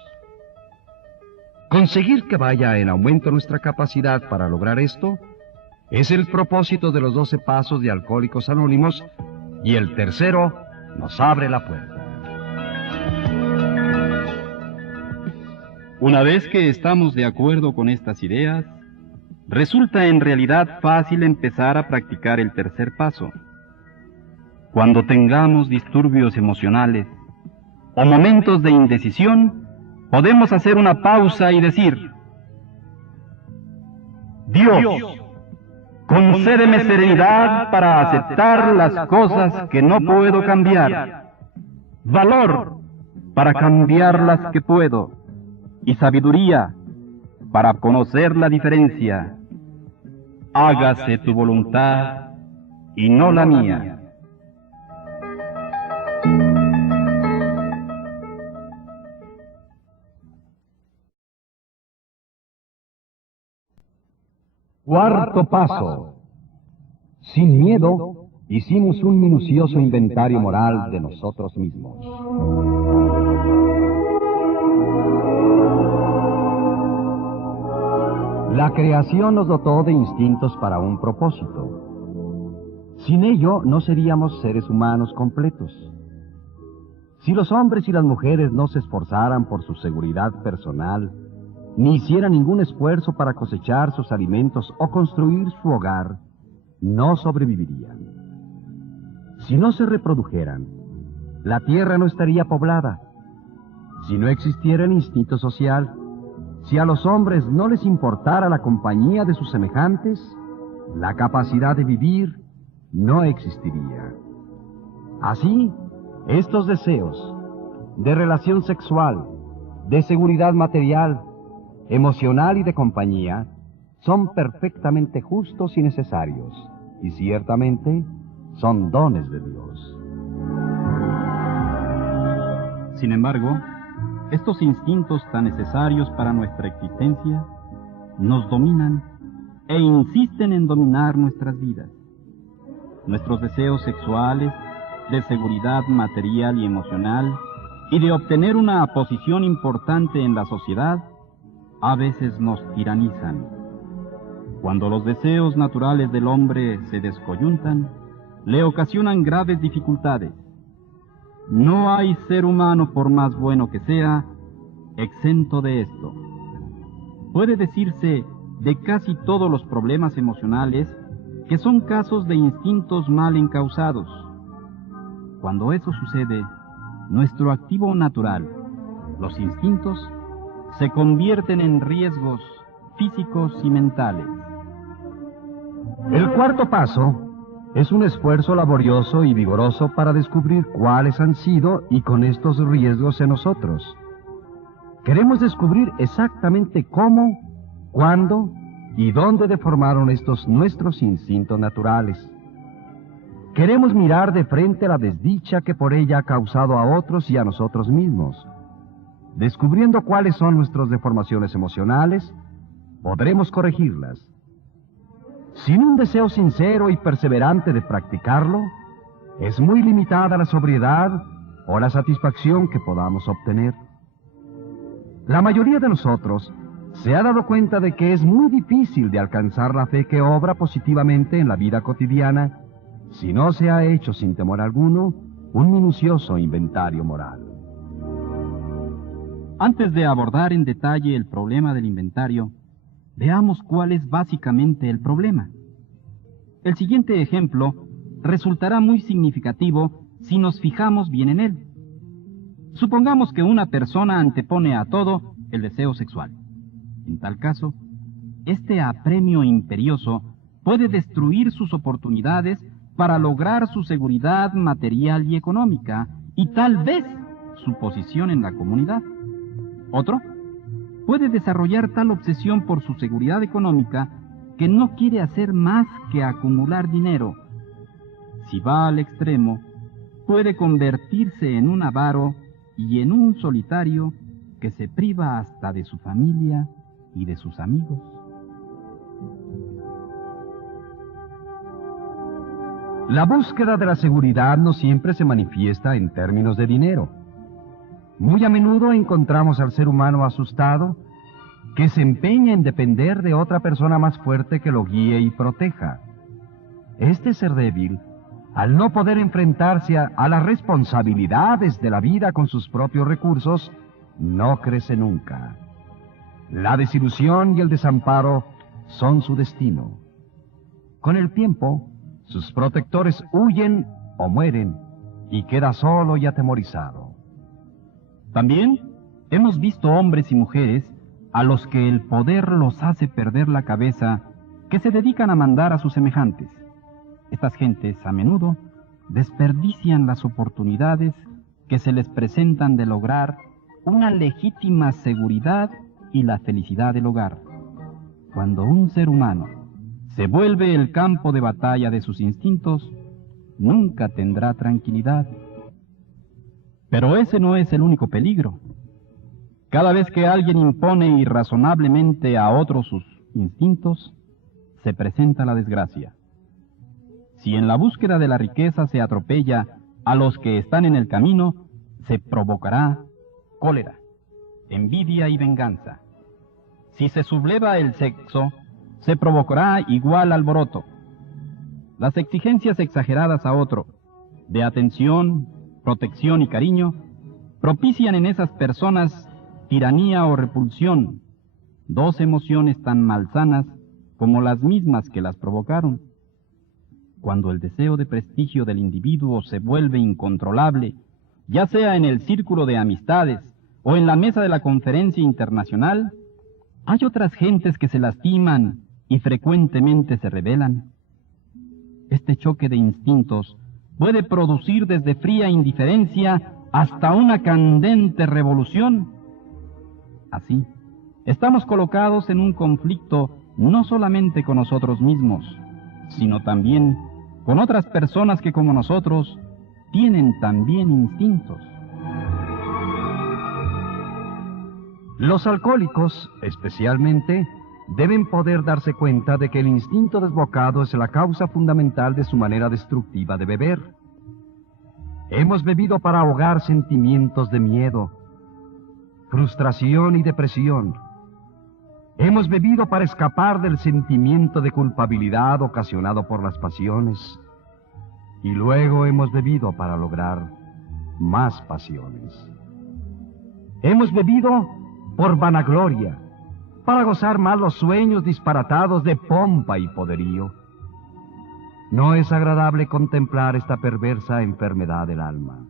Conseguir que vaya en aumento nuestra capacidad para lograr esto es el propósito de los 12 pasos de Alcohólicos Anónimos, y el tercero nos abre la puerta. Una vez que estamos de acuerdo con estas ideas, resulta en realidad fácil empezar a practicar el tercer paso. Cuando tengamos disturbios emocionales o momentos de indecisión, podemos hacer una pausa y decir: Dios, concédeme serenidad para aceptar las cosas que no puedo cambiar, valor para cambiar las que puedo, y sabiduría para conocer la diferencia. Hágase tu voluntad y no la mía. Cuarto paso. Sin miedo, hicimos un minucioso inventario moral de nosotros mismos. La creación nos dotó de instintos para un propósito. Sin ello, no seríamos seres humanos completos. Si los hombres y las mujeres no se esforzaran por su seguridad personal, ni hicieran ningún esfuerzo para cosechar sus alimentos o construir su hogar, no sobrevivirían. Si no se reprodujeran, la tierra no estaría poblada. Si no existiera el instinto social, si a los hombres no les importara la compañía de sus semejantes, la capacidad de vivir no existiría. Así, estos deseos de relación sexual, de seguridad material, emocional y de compañía son perfectamente justos y necesarios, y ciertamente son dones de Dios. Sin embargo, estos instintos tan necesarios para nuestra existencia nos dominan e insisten en dominar nuestras vidas. Nuestros deseos sexuales, de seguridad material y emocional, y de obtener una posición importante en la sociedad, a veces nos tiranizan. Cuando los deseos naturales del hombre se descoyuntan, le ocasionan graves dificultades. No hay ser humano, por más bueno que sea, exento de esto. Puede decirse de casi todos los problemas emocionales que son casos de instintos mal encausados. Cuando eso sucede, nuestro activo natural, los instintos, se convierten en riesgos físicos y mentales. El cuarto paso es un esfuerzo laborioso y vigoroso para descubrir cuáles han sido y con estos riesgos en nosotros. Queremos descubrir exactamente cómo, cuándo y dónde deformaron estos nuestros instintos naturales. Queremos mirar de frente la desdicha que por ella ha causado a otros y a nosotros mismos. Descubriendo cuáles son nuestras deformaciones emocionales, podremos corregirlas. Sin un deseo sincero y perseverante de practicarlo, es muy limitada la sobriedad o la satisfacción que podamos obtener. La mayoría de nosotros se ha dado cuenta de que es muy difícil de alcanzar la fe que obra positivamente en la vida cotidiana si no se ha hecho sin temor alguno un minucioso inventario moral. Antes de abordar en detalle el problema del inventario, veamos cuál es básicamente el problema. El siguiente ejemplo resultará muy significativo si nos fijamos bien en él. Supongamos que una persona antepone a todo el deseo sexual. En tal caso, este apremio imperioso puede destruir sus oportunidades para lograr su seguridad material y económica, y tal vez su posición en la comunidad. Otro puede desarrollar tal obsesión por su seguridad económica que no quiere hacer más que acumular dinero. Si va al extremo, puede convertirse en un avaro y en un solitario que se priva hasta de su familia y de sus amigos. La búsqueda de la seguridad no siempre se manifiesta en términos de dinero. Muy a menudo encontramos al ser humano asustado que se empeña en depender de otra persona más fuerte que lo guíe y proteja. Este ser débil, al no poder enfrentarse a las responsabilidades de la vida con sus propios recursos, no crece nunca. La desilusión y el desamparo son su destino. Con el tiempo, sus protectores huyen o mueren y queda solo y atemorizado. También hemos visto hombres y mujeres a los que el poder los hace perder la cabeza, que se dedican a mandar a sus semejantes. Estas gentes, a menudo, desperdician las oportunidades que se les presentan de lograr una legítima seguridad y la felicidad del hogar. Cuando un ser humano se vuelve el campo de batalla de sus instintos, nunca tendrá tranquilidad. Pero ese no es el único peligro. Cada vez que alguien impone irrazonablemente a otros sus instintos, se presenta la desgracia. Si en la búsqueda de la riqueza se atropella a los que están en el camino, se provocará cólera, envidia y venganza. Si se subleva el sexo, se provocará igual alboroto. Las exigencias exageradas a otro, de atención, protección y cariño, propician en esas personas tiranía o repulsión, dos emociones tan malsanas como las mismas que las provocaron. Cuando el deseo de prestigio del individuo se vuelve incontrolable, ya sea en el círculo de amistades o en la mesa de la conferencia internacional, hay otras gentes que se lastiman y frecuentemente se rebelan. Este choque de instintos puede producir desde fría indiferencia hasta una candente revolución. Así, estamos colocados en un conflicto no solamente con nosotros mismos, sino también con otras personas que, como nosotros, tienen también instintos. Los alcohólicos, especialmente, deben poder darse cuenta de que el instinto desbocado es la causa fundamental de su manera destructiva de beber. Hemos bebido para ahogar sentimientos de miedo, frustración y depresión. Hemos bebido para escapar del sentimiento de culpabilidad ocasionado por las pasiones. Y luego hemos bebido para lograr más pasiones. Hemos bebido por vanagloria, para gozar más los sueños disparatados de pompa y poderío. No es agradable contemplar esta perversa enfermedad del alma.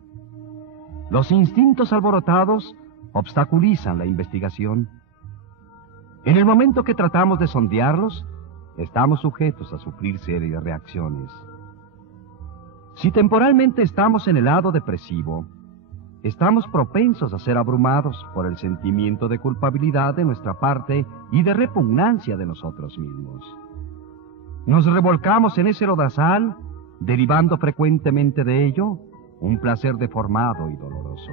Los instintos alborotados obstaculizan la investigación. En el momento que tratamos de sondearlos, estamos sujetos a sufrir serias reacciones. Si temporalmente estamos en el lado depresivo, estamos propensos a ser abrumados por el sentimiento de culpabilidad de nuestra parte y de repugnancia de nosotros mismos. Nos revolcamos en ese lodazal, derivando frecuentemente de ello un placer deformado y doloroso.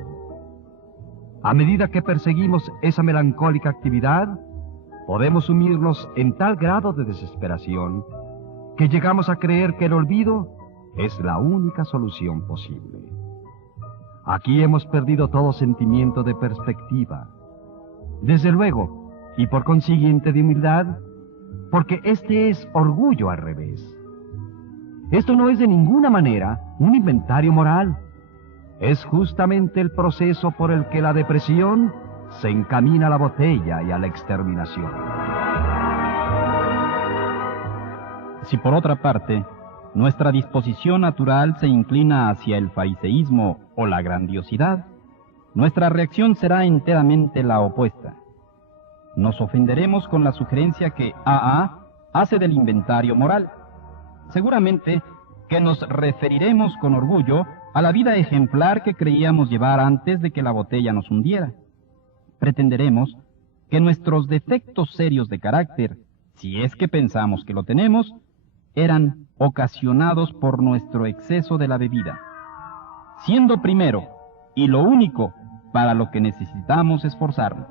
A medida que perseguimos esa melancólica actividad, podemos sumirnos en tal grado de desesperación que llegamos a creer que el olvido es la única solución posible. Aquí hemos perdido todo sentimiento de perspectiva, desde luego, y por consiguiente de humildad, porque este es orgullo al revés. Esto no es de ninguna manera un inventario moral. Es justamente el proceso por el que la depresión se encamina a la botella y a la exterminación. Si por otra parte, nuestra disposición natural se inclina hacia el fariseísmo o la grandiosidad, nuestra reacción será enteramente la opuesta. Nos ofenderemos con la sugerencia que A.A. hace del inventario moral. Seguramente que nos referiremos con orgullo a la vida ejemplar que creíamos llevar antes de que la botella nos hundiera. Pretenderemos que nuestros defectos serios de carácter, si es que pensamos que lo tenemos, eran ocasionados por nuestro exceso de la bebida, siendo primero y lo único para lo que necesitamos esforzarnos.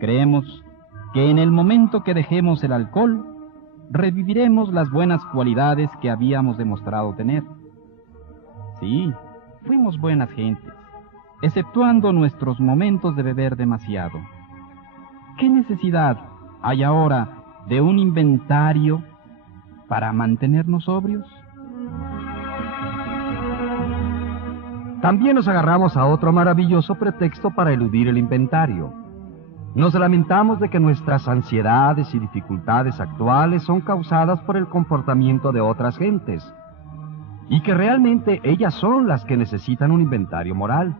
Creemos que en el momento que dejemos el alcohol, reviviremos las buenas cualidades que habíamos demostrado tener. Sí, fuimos buenas gentes, exceptuando nuestros momentos de beber demasiado. ¿Qué necesidad hay ahora de un inventario para mantenernos sobrios? También nos agarramos a otro maravilloso pretexto para eludir el inventario. Nos lamentamos de que nuestras ansiedades y dificultades actuales son causadas por el comportamiento de otras gentes, y que realmente ellas son las que necesitan un inventario moral.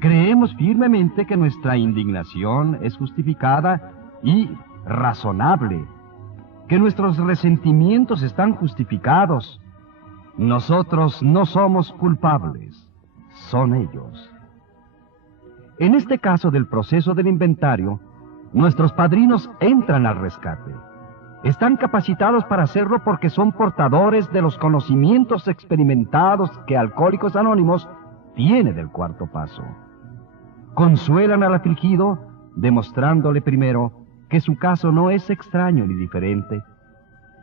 Creemos firmemente que nuestra indignación es justificada y razonable, que nuestros resentimientos están justificados. Nosotros no somos culpables, son ellos. En este caso del proceso del inventario, nuestros padrinos entran al rescate. Están capacitados para hacerlo porque son portadores de los conocimientos experimentados que Alcohólicos Anónimos tiene del cuarto paso. Consuelan al afligido, demostrándole primero que su caso no es extraño ni diferente,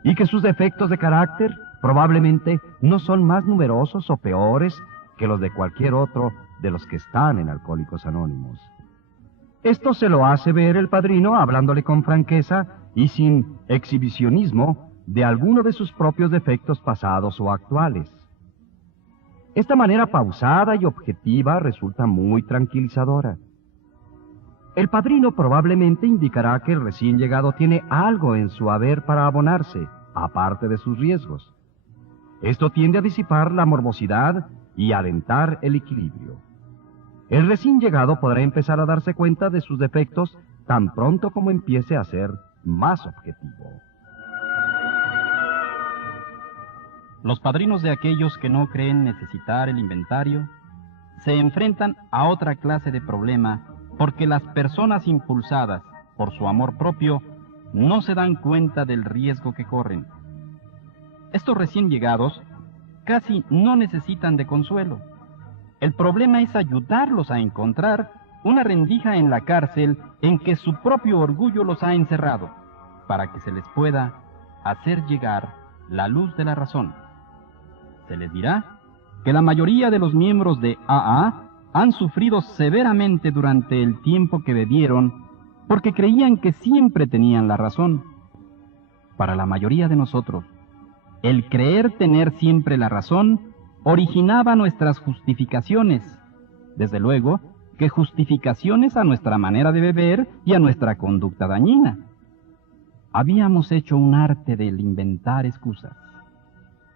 y que sus defectos de carácter probablemente no son más numerosos o peores que los de cualquier otro de los que están en Alcohólicos Anónimos. Esto se lo hace ver el padrino hablándole con franqueza y sin exhibicionismo de alguno de sus propios defectos pasados o actuales. Esta manera pausada y objetiva resulta muy tranquilizadora. El padrino probablemente indicará que el recién llegado tiene algo en su haber para abonarse, aparte de sus riesgos. Esto tiende a disipar la morbosidad y a alentar el equilibrio. El recién llegado podrá empezar a darse cuenta de sus defectos tan pronto como empiece a ser más objetivo. Los padrinos de aquellos que no creen necesitar el inventario se enfrentan a otra clase de problema porque las personas impulsadas por su amor propio no se dan cuenta del riesgo que corren. Estos recién llegados casi no necesitan de consuelo. El problema es ayudarlos a encontrar una rendija en la cárcel en que su propio orgullo los ha encerrado, para que se les pueda hacer llegar la luz de la razón. Se les dirá que la mayoría de los miembros de AA han sufrido severamente durante el tiempo que bebieron, porque creían que siempre tenían la razón. Para la mayoría de nosotros, el creer tener siempre la razón originaba nuestras justificaciones, desde luego que justificaciones a nuestra manera de beber y a nuestra conducta dañina. Habíamos hecho un arte del inventar excusas.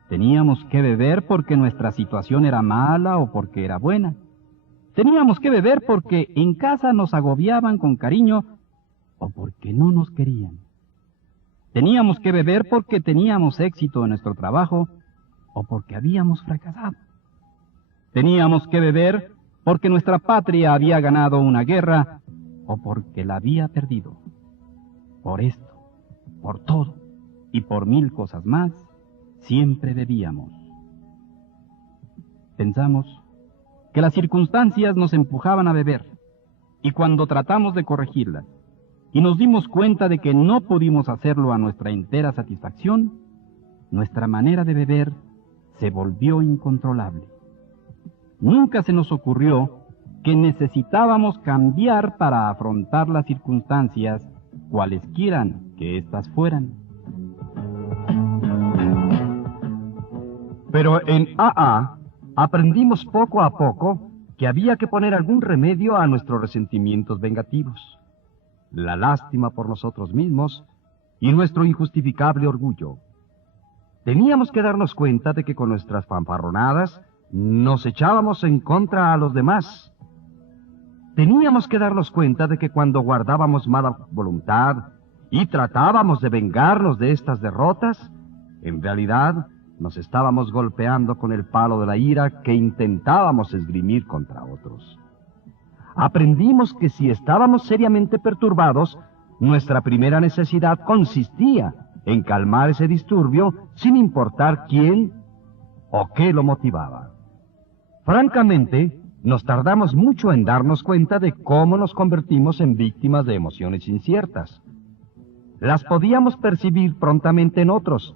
Teníamos que beber porque nuestra situación era mala o porque era buena. Teníamos que beber porque en casa nos agobiaban con cariño o porque no nos querían. Teníamos que beber porque teníamos éxito en nuestro trabajo o porque habíamos fracasado. Teníamos que beber porque nuestra patria había ganado una guerra o porque la había perdido. Por esto, por todo y por 1000 cosas más, siempre bebíamos. Pensamos que las circunstancias nos empujaban a beber, y cuando tratamos de corregirlas, y nos dimos cuenta de que no pudimos hacerlo a nuestra entera satisfacción, nuestra manera de beber se volvió incontrolable. Nunca se nos ocurrió que necesitábamos cambiar para afrontar las circunstancias, cualesquiera que éstas fueran. Pero en AA aprendimos poco a poco que había que poner algún remedio a nuestros resentimientos vengativos, la lástima por nosotros mismos y nuestro injustificable orgullo. Teníamos que darnos cuenta de que con nuestras fanfarronadas nos echábamos en contra a los demás. Teníamos que darnos cuenta de que cuando guardábamos mala voluntad y tratábamos de vengarnos de estas derrotas, en realidad nos estábamos golpeando con el palo de la ira que intentábamos esgrimir contra otros. Aprendimos que si estábamos seriamente perturbados, nuestra primera necesidad consistía en calmar ese disturbio sin importar quién o qué lo motivaba. Francamente, nos tardamos mucho en darnos cuenta de cómo nos convertimos en víctimas de emociones inciertas. Las podíamos percibir prontamente en otros,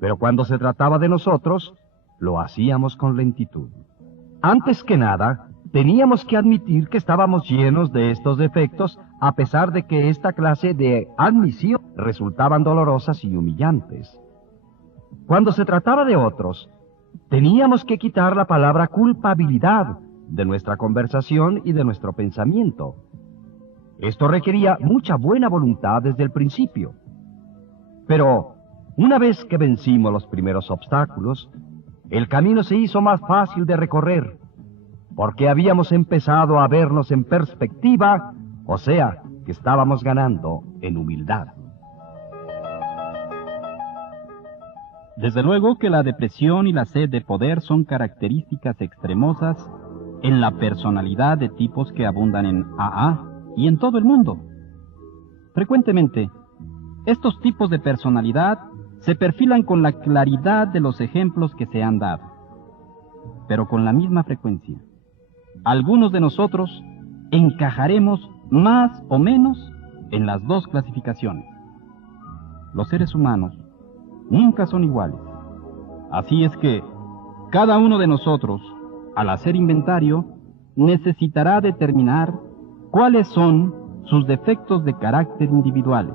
pero cuando se trataba de nosotros, lo hacíamos con lentitud. Antes que nada, teníamos que admitir que estábamos llenos de estos defectos, a pesar de que esta clase de admisión resultaban dolorosas y humillantes. Cuando se trataba de otros, teníamos que quitar la palabra culpabilidad de nuestra conversación y de nuestro pensamiento. Esto requería mucha buena voluntad desde el principio. Pero una vez que vencimos los primeros obstáculos, el camino se hizo más fácil de recorrer, porque habíamos empezado a vernos en perspectiva, o sea, que estábamos ganando en humildad. Desde luego que la depresión y la sed de poder son características extremosas en la personalidad de tipos que abundan en AA y en todo el mundo. Frecuentemente, estos tipos de personalidad se perfilan con la claridad de los ejemplos que se han dado. Pero con la misma frecuencia, algunos de nosotros encajaremos más o menos en las dos clasificaciones. Los seres humanos nunca son iguales. Así es que cada uno de nosotros, al hacer inventario, necesitará determinar cuáles son sus defectos de carácter individuales.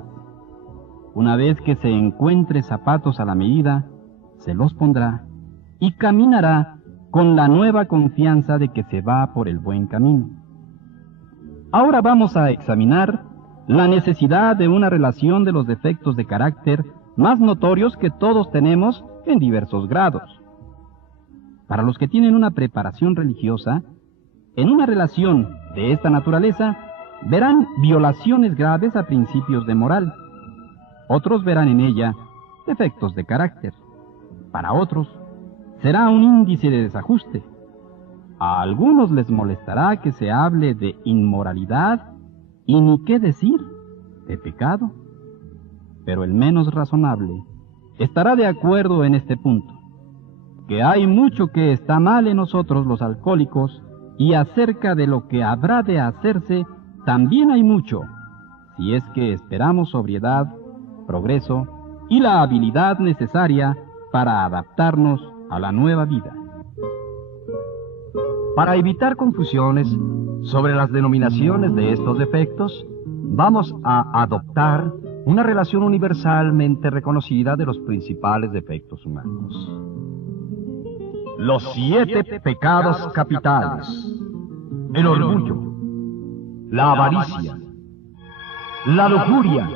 Una vez que se encuentre zapatos a la medida, se los pondrá y caminará con la nueva confianza de que se va por el buen camino. Ahora vamos a examinar la necesidad de una relación de los defectos de carácter más notorios que todos tenemos en diversos grados. Para los que tienen una preparación religiosa, en una relación de esta naturaleza, verán violaciones graves a principios de moral. Otros verán en ella defectos de carácter. Para otros, será un índice de desajuste. A algunos les molestará que se hable de inmoralidad y ni qué decir de pecado. Pero el menos razonable estará de acuerdo en este punto, que hay mucho que está mal en nosotros los alcohólicos y acerca de lo que habrá de hacerse también hay mucho, si es que esperamos sobriedad, progreso y la habilidad necesaria para adaptarnos a la nueva vida. Para evitar confusiones sobre las denominaciones de estos defectos, vamos a adoptar una relación universalmente reconocida de los principales defectos humanos. Los 7 pecados capitales: el orgullo, la avaricia, la lujuria,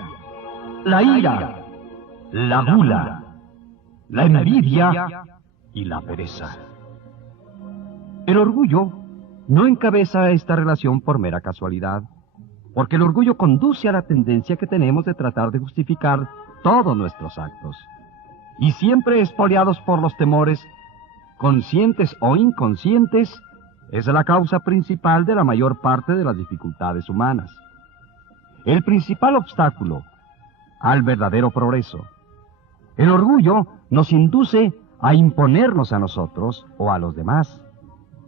la ira, la gula, la envidia y la pereza. El orgullo no encabeza esta relación por mera casualidad, porque el orgullo conduce a la tendencia que tenemos de tratar de justificar todos nuestros actos, y siempre espoleados por los temores, conscientes o inconscientes, es la causa principal de la mayor parte de las dificultades humanas. El principal obstáculo al verdadero progreso. El orgullo nos induce a imponernos a nosotros o a los demás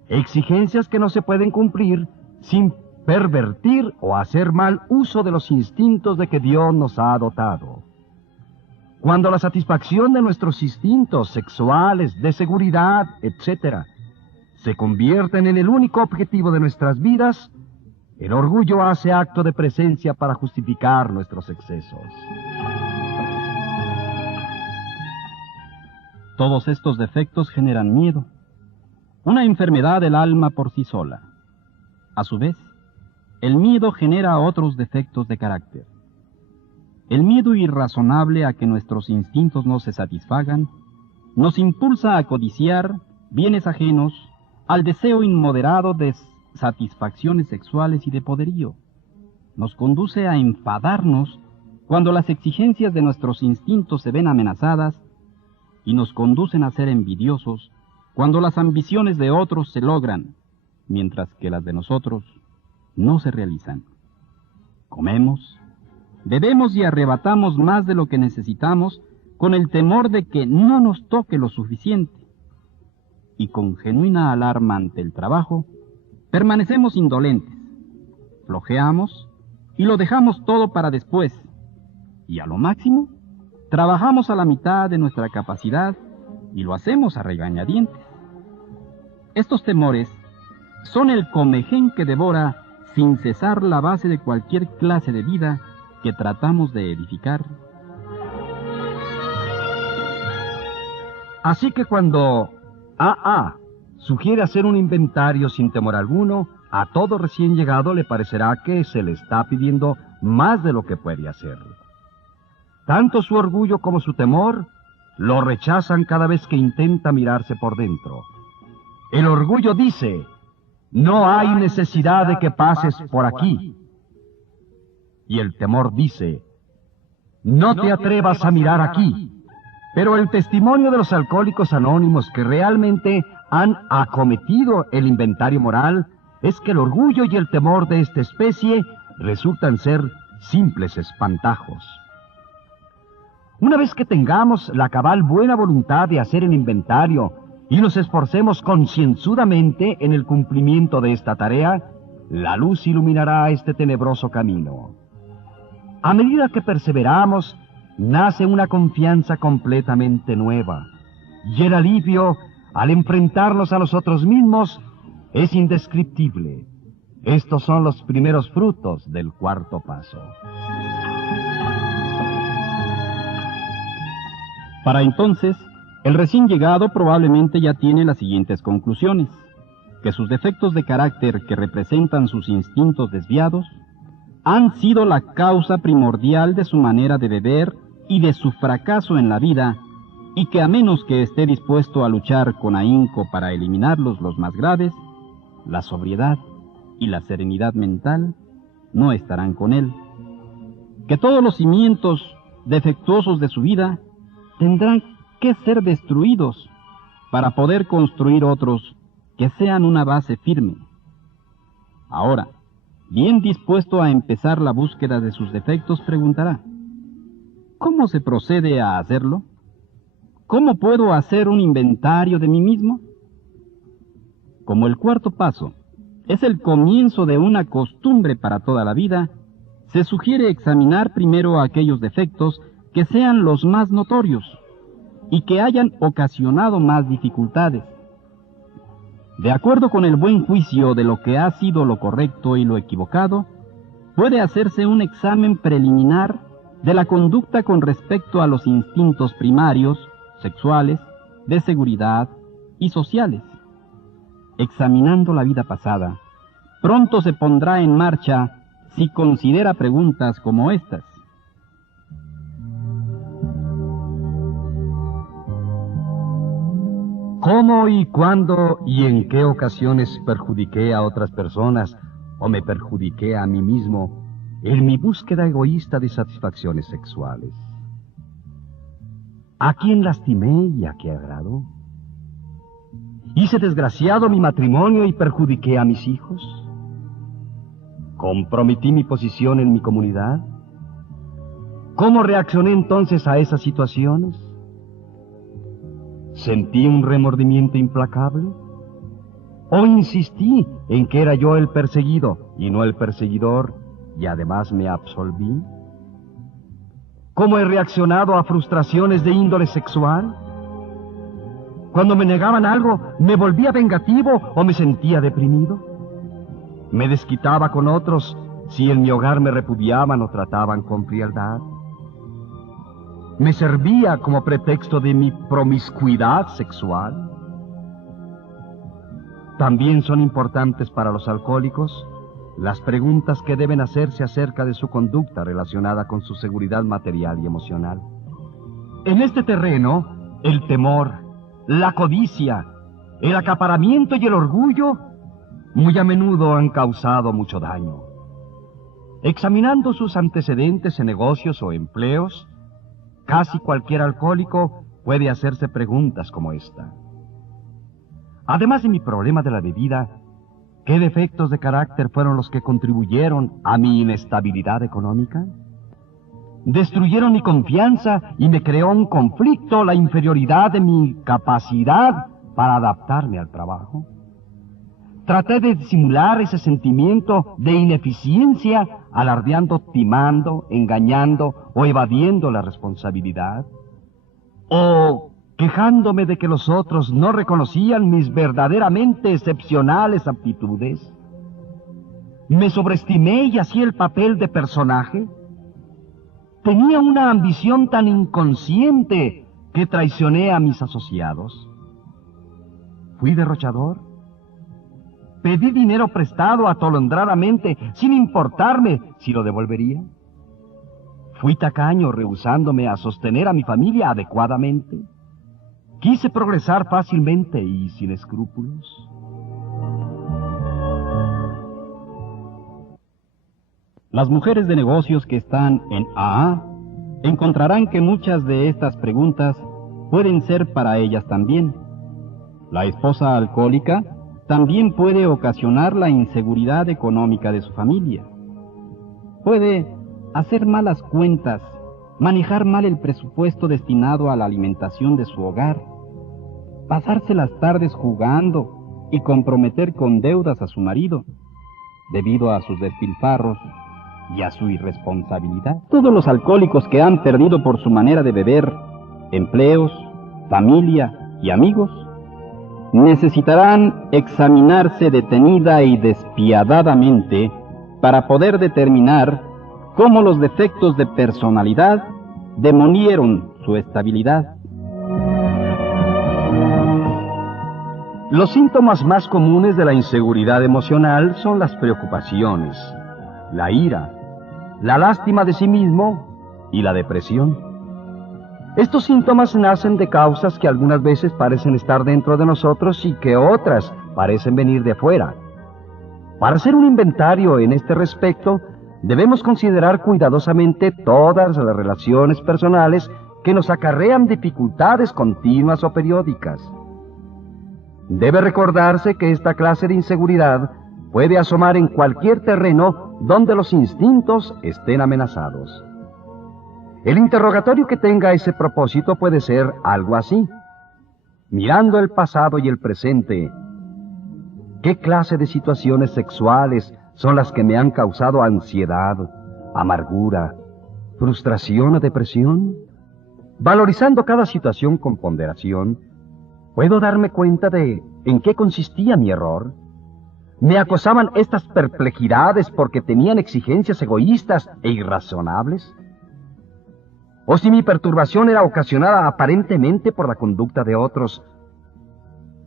exigencias que no se pueden cumplir sin pervertir o hacer mal uso de los instintos de que Dios nos ha dotado. Cuando la satisfacción de nuestros instintos sexuales, de seguridad, etc., se convierten en el único objetivo de nuestras vidas, el orgullo hace acto de presencia para justificar nuestros excesos. Todos estos defectos generan miedo, una enfermedad del alma por sí sola. A su vez, el miedo genera otros defectos de carácter. El miedo irrazonable a que nuestros instintos no se satisfagan nos impulsa a codiciar bienes ajenos, al deseo inmoderado de satisfacciones sexuales y de poderío. Nos conduce a enfadarnos cuando las exigencias de nuestros instintos se ven amenazadas y nos conducen a ser envidiosos cuando las ambiciones de otros se logran, mientras que las de nosotros no se realizan. Comemos, bebemos y arrebatamos más de lo que necesitamos con el temor de que no nos toque lo suficiente. Y con genuina alarma ante el trabajo, permanecemos indolentes, flojeamos y lo dejamos todo para después. Y a lo máximo, trabajamos a la mitad de nuestra capacidad y lo hacemos a regañadientes. Estos temores son el comején que devora sin cesar la base de cualquier clase de vida que tratamos de edificar. Así que cuando A.A. sugiere hacer un inventario sin temor alguno, a todo recién llegado le parecerá que se le está pidiendo más de lo que puede hacer. Tanto su orgullo como su temor lo rechazan cada vez que intenta mirarse por dentro. El orgullo dice: no hay necesidad de que pases por aquí. Y el temor dice: no te atrevas a mirar aquí. Pero el testimonio de los alcohólicos anónimos que realmente han acometido el inventario moral es que el orgullo y el temor de esta especie resultan ser simples espantajos. Una vez que tengamos la cabal buena voluntad de hacer el inventario y nos esforcemos concienzudamente en el cumplimiento de esta tarea, la luz iluminará este tenebroso camino. A medida que perseveramos, nace una confianza completamente nueva, y el alivio al enfrentarnos a nosotros mismos es indescriptible. Estos son los primeros frutos del cuarto paso. Para entonces, el recién llegado probablemente ya tiene las siguientes conclusiones: que sus defectos de carácter que representan sus instintos desviados han sido la causa primordial de su manera de beber y de su fracaso en la vida, y que a menos que esté dispuesto a luchar con ahínco para eliminarlos los más graves, la sobriedad y la serenidad mental no estarán con él. Que todos los cimientos defectuosos de su vida tendrán que ser destruidos para poder construir otros que sean una base firme. Ahora, bien dispuesto a empezar la búsqueda de sus defectos, preguntará: ¿cómo se procede a hacerlo? ¿Cómo puedo hacer un inventario de mí mismo? Como el cuarto paso es el comienzo de una costumbre para toda la vida, se sugiere examinar primero aquellos defectos que sean los más notorios y que hayan ocasionado más dificultades. De acuerdo con el buen juicio de lo que ha sido lo correcto y lo equivocado, puede hacerse un examen preliminar de la conducta con respecto a los instintos primarios, sexuales, de seguridad y sociales. Examinando la vida pasada, pronto se pondrá en marcha si considera preguntas como estas. ¿Cómo y cuándo y en qué ocasiones perjudiqué a otras personas o me perjudiqué a mí mismo en mi búsqueda egoísta de satisfacciones sexuales? ¿A quién lastimé y a qué agrado? ¿Hice desgraciado mi matrimonio y perjudiqué a mis hijos? ¿Comprometí mi posición en mi comunidad? ¿Cómo reaccioné entonces a esas situaciones? ¿Sentí un remordimiento implacable? ¿O insistí en que era yo el perseguido y no el perseguidor y además me absolví? ¿Cómo he reaccionado a frustraciones de índole sexual? Cuando me negaban algo, ¿me volvía vengativo o me sentía deprimido? ¿Me desquitaba con otros si en mi hogar me repudiaban o trataban con frialdad? ¿Me servía como pretexto de mi promiscuidad sexual? También son importantes para los alcohólicos las preguntas que deben hacerse acerca de su conducta relacionada con su seguridad material y emocional. En este terreno, el temor, la codicia, el acaparamiento y el orgullo muy a menudo han causado mucho daño. Examinando sus antecedentes en negocios o empleos, casi cualquier alcohólico puede hacerse preguntas como esta. Además de mi problema de la bebida, ¿qué defectos de carácter fueron los que contribuyeron a mi inestabilidad económica? Destruyeron mi confianza y me creó un conflicto la inferioridad de mi capacidad para adaptarme al trabajo. Traté de disimular ese sentimiento de ineficiencia alardeando, timando, engañando o evadiendo la responsabilidad. O quejándome de que los otros no reconocían mis verdaderamente excepcionales aptitudes. ¿Me sobreestimé y hacía el papel de personaje? Tenía una ambición tan inconsciente que traicioné a mis asociados. ¿Fui derrochador? ¿Pedí dinero prestado atolondradamente sin importarme si lo devolvería? ¿Fui tacaño rehusándome a sostener a mi familia adecuadamente? ¿Quise progresar fácilmente y sin escrúpulos? Las mujeres de negocios que están en AA encontrarán que muchas de estas preguntas pueden ser para ellas también. La esposa alcohólica también puede ocasionar la inseguridad económica de su familia. Puede hacer malas cuentas, manejar mal el presupuesto destinado a la alimentación de su hogar, pasarse las tardes jugando y comprometer con deudas a su marido, debido a sus despilfarros y a su irresponsabilidad. Todos los alcohólicos que han perdido por su manera de beber empleos, familia y amigos, necesitarán examinarse detenida y despiadadamente para poder determinar cómo los defectos de personalidad demolieron su estabilidad. Los síntomas más comunes de la inseguridad emocional son las preocupaciones, la ira, la lástima de sí mismo y la depresión. Estos síntomas nacen de causas que algunas veces parecen estar dentro de nosotros y que otras parecen venir de afuera. Para hacer un inventario en este respecto, debemos considerar cuidadosamente todas las relaciones personales que nos acarrean dificultades continuas o periódicas. Debe recordarse que esta clase de inseguridad puede asomar en cualquier terreno donde los instintos estén amenazados. El interrogatorio que tenga ese propósito puede ser algo así. Mirando el pasado y el presente, ¿Qué clase de situaciones sexuales son las que me han causado ansiedad, amargura, frustración o depresión? Valorizando cada situación con ponderación, ¿puedo darme cuenta de en qué consistía mi error? ¿Me acosaban estas perplejidades porque tenían exigencias egoístas e irrazonables? ¿O si mi perturbación era ocasionada aparentemente por la conducta de otros,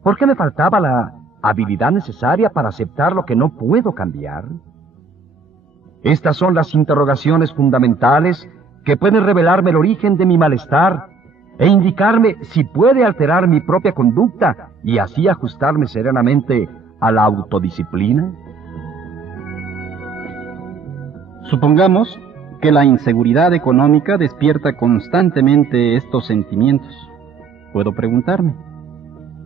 por qué me faltaba la habilidad necesaria para aceptar lo que no puedo cambiar? Estas son las interrogaciones fundamentales que pueden revelarme el origen de mi malestar e indicarme si puede alterar mi propia conducta y así ajustarme serenamente a la autodisciplina. Supongamos que la inseguridad económica despierta constantemente estos sentimientos. Puedo preguntarme,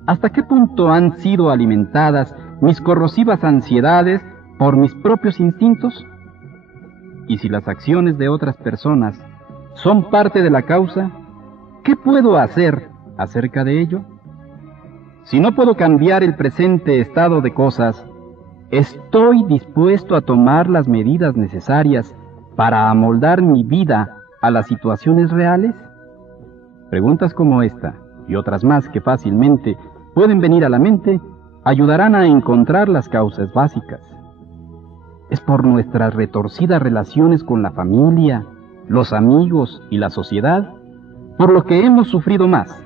¿hasta qué punto han sido alimentadas mis corrosivas ansiedades por mis propios instintos? Y si las acciones de otras personas son parte de la causa, ¿qué puedo hacer acerca de ello? Si no puedo cambiar el presente estado de cosas, ¿estoy dispuesto a tomar las medidas necesarias para amoldar mi vida a las situaciones reales? Preguntas como esta y otras más que fácilmente pueden venir a la mente ayudarán a encontrar las causas básicas. Es por nuestras retorcidas relaciones con la familia, los amigos y la sociedad, por lo que hemos sufrido más,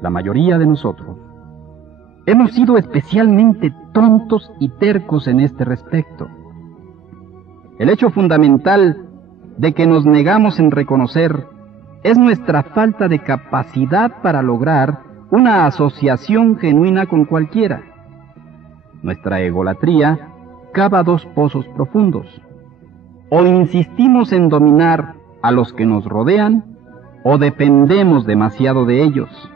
la mayoría de nosotros. Hemos sido especialmente tontos y tercos en este respecto. El hecho fundamental de que nos negamos en reconocer es nuestra falta de capacidad para lograr una asociación genuina con cualquiera. Nuestra egolatría cava dos pozos profundos. O insistimos en dominar a los que nos rodean, o dependemos demasiado de ellos.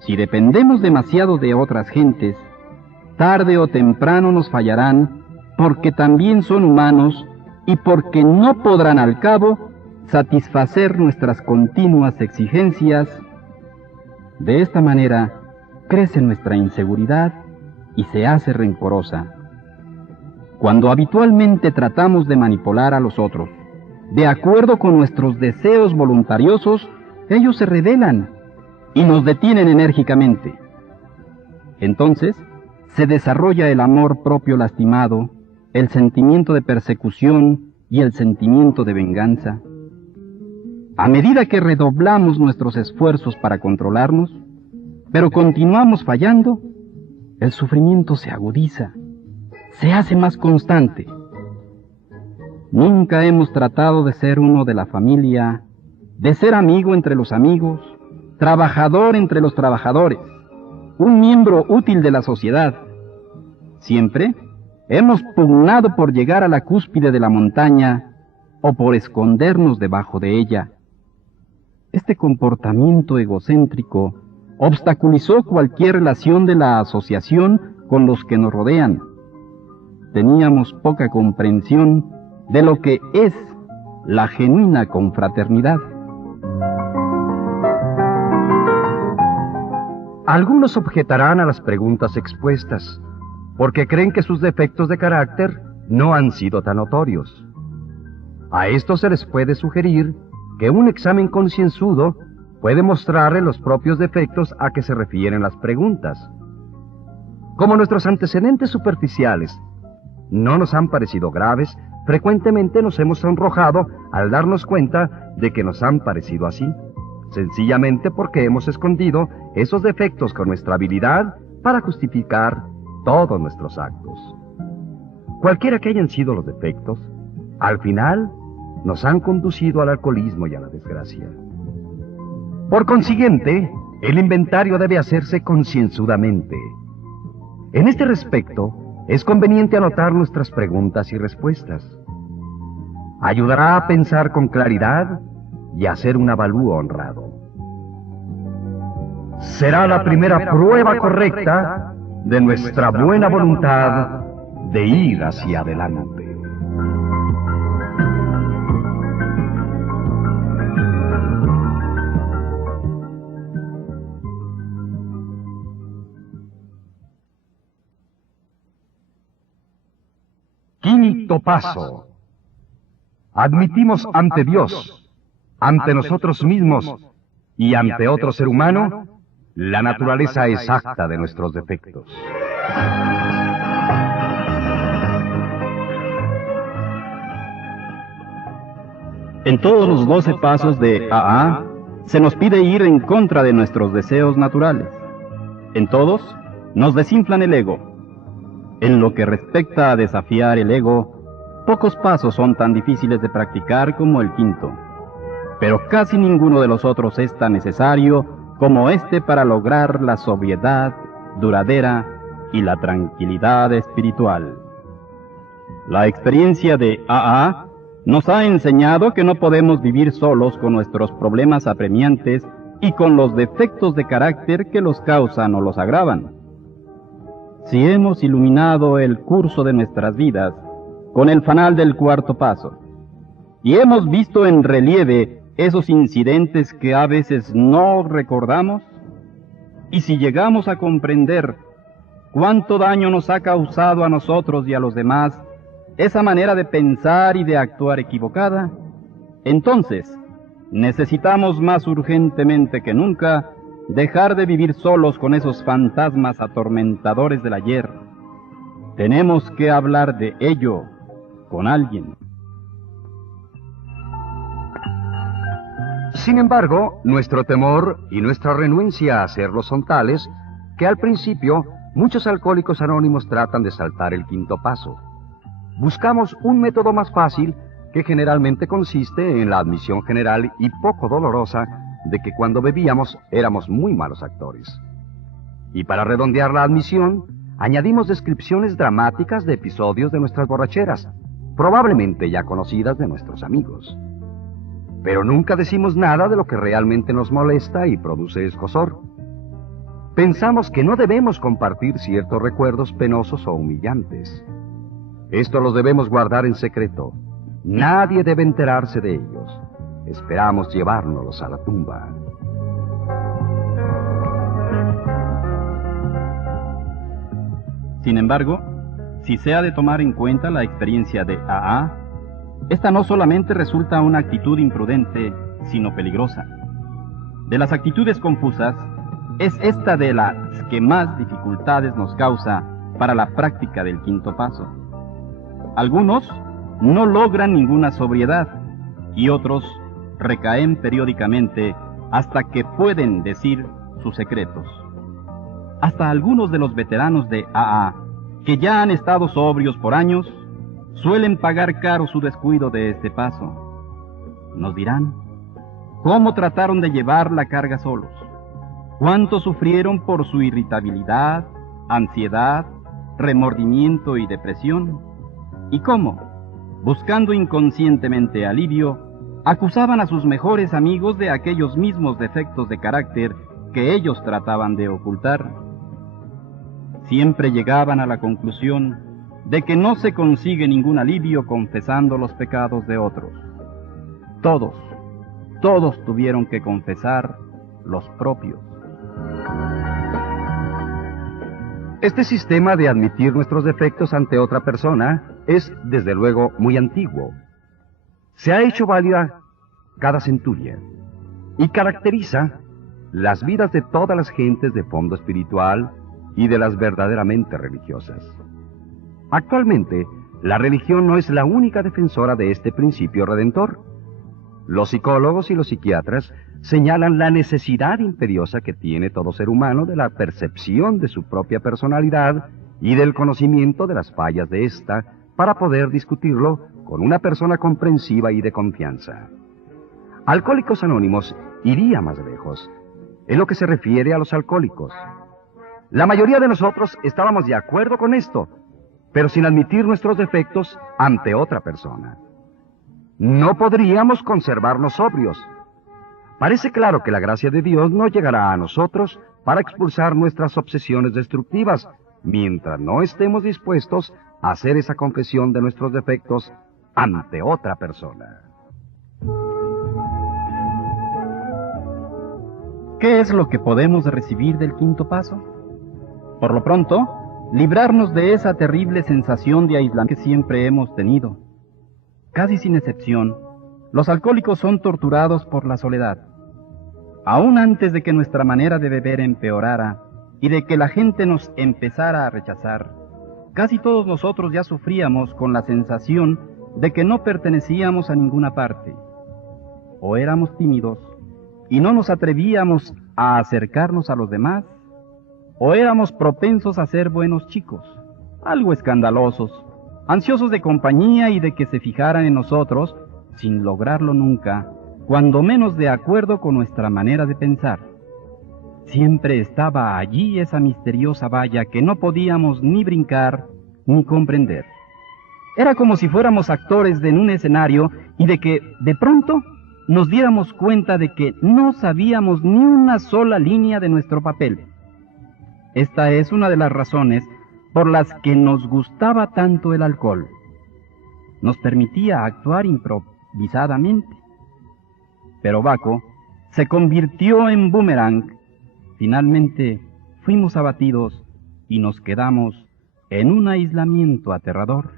Si dependemos demasiado de otras gentes, tarde o temprano nos fallarán, porque también son humanos y porque no podrán al cabo satisfacer nuestras continuas exigencias. De esta manera, crece nuestra inseguridad y se hace rencorosa. Cuando habitualmente tratamos de manipular a los otros, de acuerdo con nuestros deseos voluntariosos, ellos se rebelan y nos detienen enérgicamente. Entonces, se desarrolla el amor propio lastimado, el sentimiento de persecución y el sentimiento de venganza. A medida que redoblamos nuestros esfuerzos para controlarnos, pero continuamos fallando, el sufrimiento se agudiza, se hace más constante. Nunca hemos tratado de ser uno de la familia, de ser amigo entre los amigos, trabajador entre los trabajadores, un miembro útil de la sociedad. Siempre hemos pugnado por llegar a la cúspide de la montaña o por escondernos debajo de ella. Este comportamiento egocéntrico obstaculizó cualquier relación de la asociación con los que nos rodean. Teníamos poca comprensión de lo que es la genuina confraternidad. Algunos objetarán a las preguntas expuestas, porque creen que sus defectos de carácter no han sido tan notorios. A esto se les puede sugerir que un examen concienzudo puede mostrarle los propios defectos a que se refieren las preguntas. Como nuestros antecedentes superficiales no nos han parecido graves, frecuentemente nos hemos sonrojado al darnos cuenta de que nos han parecido así, sencillamente porque hemos escondido esos defectos con nuestra habilidad para justificar todos nuestros actos. Cualquiera que hayan sido los defectos, al final nos han conducido al alcoholismo y a la desgracia. Por consiguiente, el inventario debe hacerse concienzudamente. En este respecto, es conveniente anotar nuestras preguntas y respuestas. Ayudará a pensar con claridad y a hacer un avalúo honrado. Será la primera prueba correcta de nuestra buena voluntad de ir hacia adelante. Quinto paso. Admitimos ante Dios, ante nosotros mismos y ante otro ser humano la naturaleza exacta de nuestros defectos. En todos los 12 pasos de AA se nos pide ir en contra de nuestros deseos naturales. En todos nos desinflan el ego. En lo que respecta a desafiar el ego, pocos pasos son tan difíciles de practicar como el quinto, pero casi ninguno de los otros es tan necesario como este para lograr la sobriedad duradera y la tranquilidad espiritual. La experiencia de AA nos ha enseñado que no podemos vivir solos con nuestros problemas apremiantes y con los defectos de carácter que los causan o los agravan. Si hemos iluminado el curso de nuestras vidas con el fanal del cuarto paso, y hemos visto en relieve esos incidentes que a veces no recordamos, y si llegamos a comprender cuánto daño nos ha causado a nosotros y a los demás esa manera de pensar y de actuar equivocada, entonces necesitamos más urgentemente que nunca dejar de vivir solos con esos fantasmas atormentadores del ayer. Tenemos que hablar de ello con alguien. Sin embargo, nuestro temor y nuestra renuencia a hacerlo son tales que al principio muchos alcohólicos anónimos tratan de saltar el quinto paso. Buscamos un método más fácil que generalmente consiste en la admisión general y poco dolorosa de que cuando bebíamos éramos muy malos actores. Y para redondear la admisión, añadimos descripciones dramáticas de episodios de nuestras borracheras, probablemente ya conocidas de nuestros amigos. Pero nunca decimos nada de lo que realmente nos molesta y produce escozor. Pensamos que no debemos compartir ciertos recuerdos penosos o humillantes. Esto los debemos guardar en secreto. Nadie debe enterarse de ellos. Esperamos llevárnoslos a la tumba. Sin embargo, si se ha de tomar en cuenta la experiencia de AA, esta no solamente resulta una actitud imprudente, sino peligrosa. De las actitudes confusas, es esta de las que más dificultades nos causa para la práctica del quinto paso. Algunos no logran ninguna sobriedad y otros recaen periódicamente hasta que pueden decir sus secretos. Hasta algunos de los veteranos de AA, que ya han estado sobrios por años, suelen pagar caro su descuido de este paso. Nos dirán cómo trataron de llevar la carga solos, cuánto sufrieron por su irritabilidad, ansiedad, remordimiento y depresión, y cómo, buscando inconscientemente alivio, acusaban a sus mejores amigos de aquellos mismos defectos de carácter que ellos trataban de ocultar. Siempre llegaban a la conclusión de que no se consigue ningún alivio confesando los pecados de otros. Todos tuvieron que confesar los propios. Este sistema de admitir nuestros defectos ante otra persona es, desde luego, muy antiguo. Se ha hecho válida cada centuria y caracteriza las vidas de todas las gentes de fondo espiritual y de las verdaderamente religiosas. Actualmente, la religión no es la única defensora de este principio redentor. Los psicólogos y los psiquiatras señalan la necesidad imperiosa que tiene todo ser humano de la percepción de su propia personalidad y del conocimiento de las fallas de ésta para poder discutirlo con una persona comprensiva y de confianza. Alcohólicos Anónimos iría más lejos en lo que se refiere a los alcohólicos. La mayoría de nosotros estábamos de acuerdo con esto, pero sin admitir nuestros defectos ante otra persona. No podríamos conservarnos sobrios. Parece claro que la gracia de Dios no llegará a nosotros para expulsar nuestras obsesiones destructivas, mientras no estemos dispuestos a hacer esa confesión de nuestros defectos ante otra persona. ¿Qué es lo que podemos recibir del quinto paso? Por lo pronto, librarnos de esa terrible sensación de aislamiento que siempre hemos tenido. Casi sin excepción, los alcohólicos son torturados por la soledad. Aún antes de que nuestra manera de beber empeorara y de que la gente nos empezara a rechazar, casi todos nosotros ya sufríamos con la sensación de que no pertenecíamos a ninguna parte. O éramos tímidos y no nos atrevíamos a acercarnos a los demás, o éramos propensos a ser buenos chicos, algo escandalosos, ansiosos de compañía y de que se fijaran en nosotros, sin lograrlo nunca, cuando menos de acuerdo con nuestra manera de pensar. Siempre estaba allí esa misteriosa valla que no podíamos ni brincar ni comprender. Era como si fuéramos actores en un escenario y de que, de pronto, nos diéramos cuenta de que no sabíamos ni una sola línea de nuestro papel. Esta es una de las razones por las que nos gustaba tanto el alcohol. Nos permitía actuar improvisadamente. Pero Baco se convirtió en boomerang. Finalmente fuimos abatidos y nos quedamos en un aislamiento aterrador.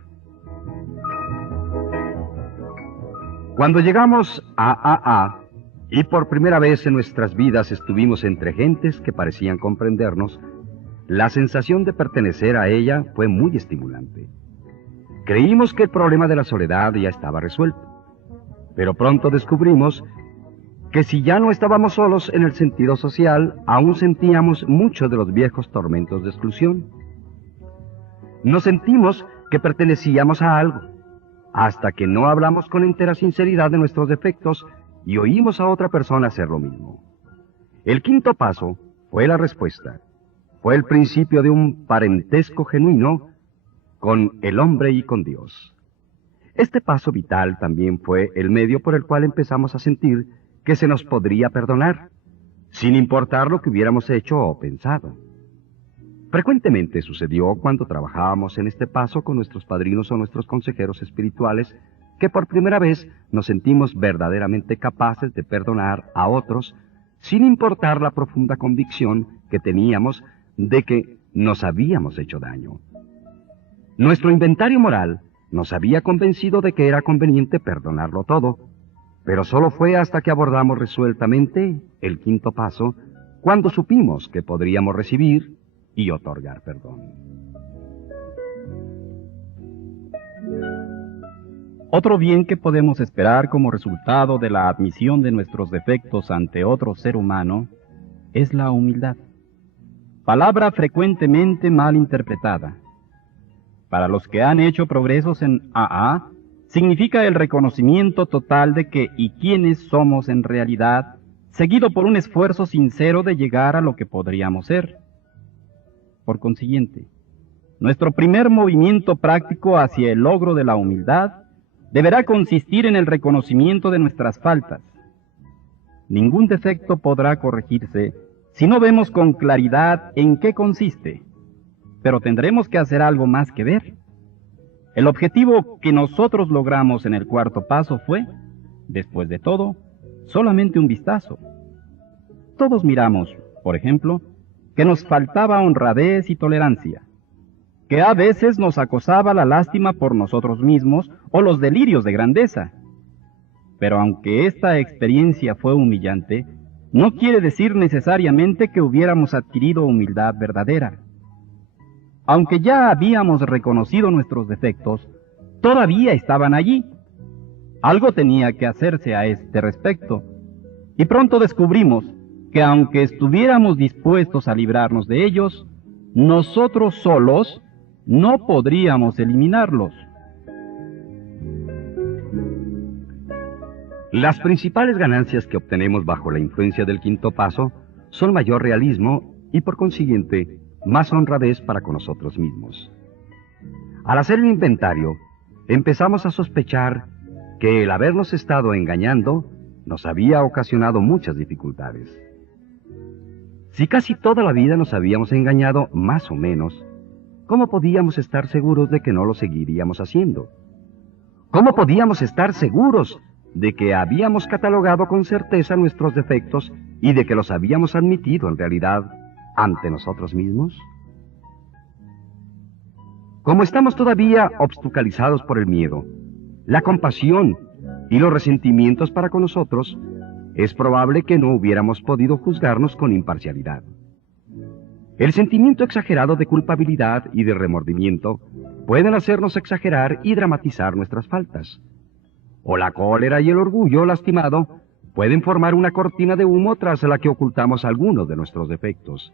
Cuando llegamos a AA, y por primera vez en nuestras vidas estuvimos entre gentes que parecían comprendernos, la sensación de pertenecer a ella fue muy estimulante. Creímos que el problema de la soledad ya estaba resuelto, pero pronto descubrimos que si ya no estábamos solos en el sentido social, aún sentíamos muchos de los viejos tormentos de exclusión. Nos sentimos que pertenecíamos a algo, hasta que no hablamos con entera sinceridad de nuestros defectos y oímos a otra persona hacer lo mismo. El quinto paso fue la respuesta. Fue el principio de un parentesco genuino con el hombre y con Dios. Este paso vital también fue el medio por el cual empezamos a sentir que se nos podría perdonar, sin importar lo que hubiéramos hecho o pensado. Frecuentemente sucedió cuando trabajábamos en este paso con nuestros padrinos o nuestros consejeros espirituales, que por primera vez nos sentimos verdaderamente capaces de perdonar a otros, sin importar la profunda convicción que teníamos de que nos habíamos hecho daño. Nuestro inventario moral nos había convencido de que era conveniente perdonarlo todo, pero solo fue hasta que abordamos resueltamente el quinto paso, cuando supimos que podríamos recibir y otorgar perdón. Otro bien que podemos esperar como resultado de la admisión de nuestros defectos ante otro ser humano es la humildad. Palabra frecuentemente mal interpretada. Para los que han hecho progresos en AA, significa el reconocimiento total de que y quiénes somos en realidad, seguido por un esfuerzo sincero de llegar a lo que podríamos ser. Por consiguiente, nuestro primer movimiento práctico hacia el logro de la humildad deberá consistir en el reconocimiento de nuestras faltas. Ningún defecto podrá corregirse si no vemos con claridad en qué consiste, pero tendremos que hacer algo más que ver. El objetivo que nosotros logramos en el cuarto paso fue, después de todo, solamente un vistazo. Todos miramos, por ejemplo, que nos faltaba honradez y tolerancia, que a veces nos acosaba la lástima por nosotros mismos o los delirios de grandeza. Pero aunque esta experiencia fue humillante, no quiere decir necesariamente que hubiéramos adquirido humildad verdadera. Aunque ya habíamos reconocido nuestros defectos, todavía estaban allí. Algo tenía que hacerse a este respecto, y pronto descubrimos que aunque estuviéramos dispuestos a librarnos de ellos, nosotros solos no podríamos eliminarlos. Las principales ganancias que obtenemos bajo la influencia del quinto paso son mayor realismo y, por consiguiente, más honradez para con nosotros mismos. Al hacer el inventario, empezamos a sospechar que el habernos estado engañando nos había ocasionado muchas dificultades. Si casi toda la vida nos habíamos engañado más o menos, ¿cómo podíamos estar seguros de que no lo seguiríamos haciendo? ¿Cómo podíamos estar seguros de que habíamos catalogado con certeza nuestros defectos y de que los habíamos admitido en realidad ante nosotros mismos? Como estamos todavía obstaculizados por el miedo, la compasión y los resentimientos para con nosotros, es probable que no hubiéramos podido juzgarnos con imparcialidad. El sentimiento exagerado de culpabilidad y de remordimiento pueden hacernos exagerar y dramatizar nuestras faltas. O la cólera y el orgullo lastimado pueden formar una cortina de humo tras la que ocultamos algunos de nuestros defectos,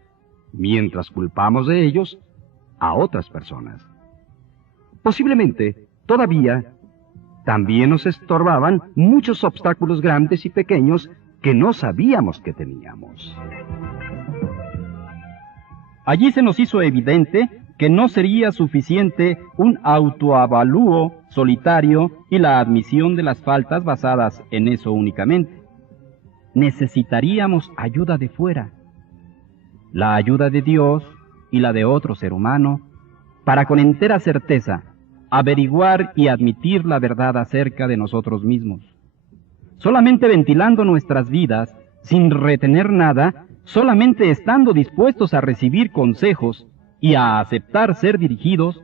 mientras culpamos de ellos a otras personas. Posiblemente, todavía, también nos estorbaban muchos obstáculos grandes y pequeños que no sabíamos que teníamos. Allí se nos hizo evidente que no sería suficiente un autoavalúo solitario y la admisión de las faltas basadas en eso únicamente. Necesitaríamos ayuda de fuera, la ayuda de Dios y la de otro ser humano, para con entera certeza averiguar y admitir la verdad acerca de nosotros mismos. Solamente ventilando nuestras vidas, sin retener nada, solamente estando dispuestos a recibir consejos y a aceptar ser dirigidos,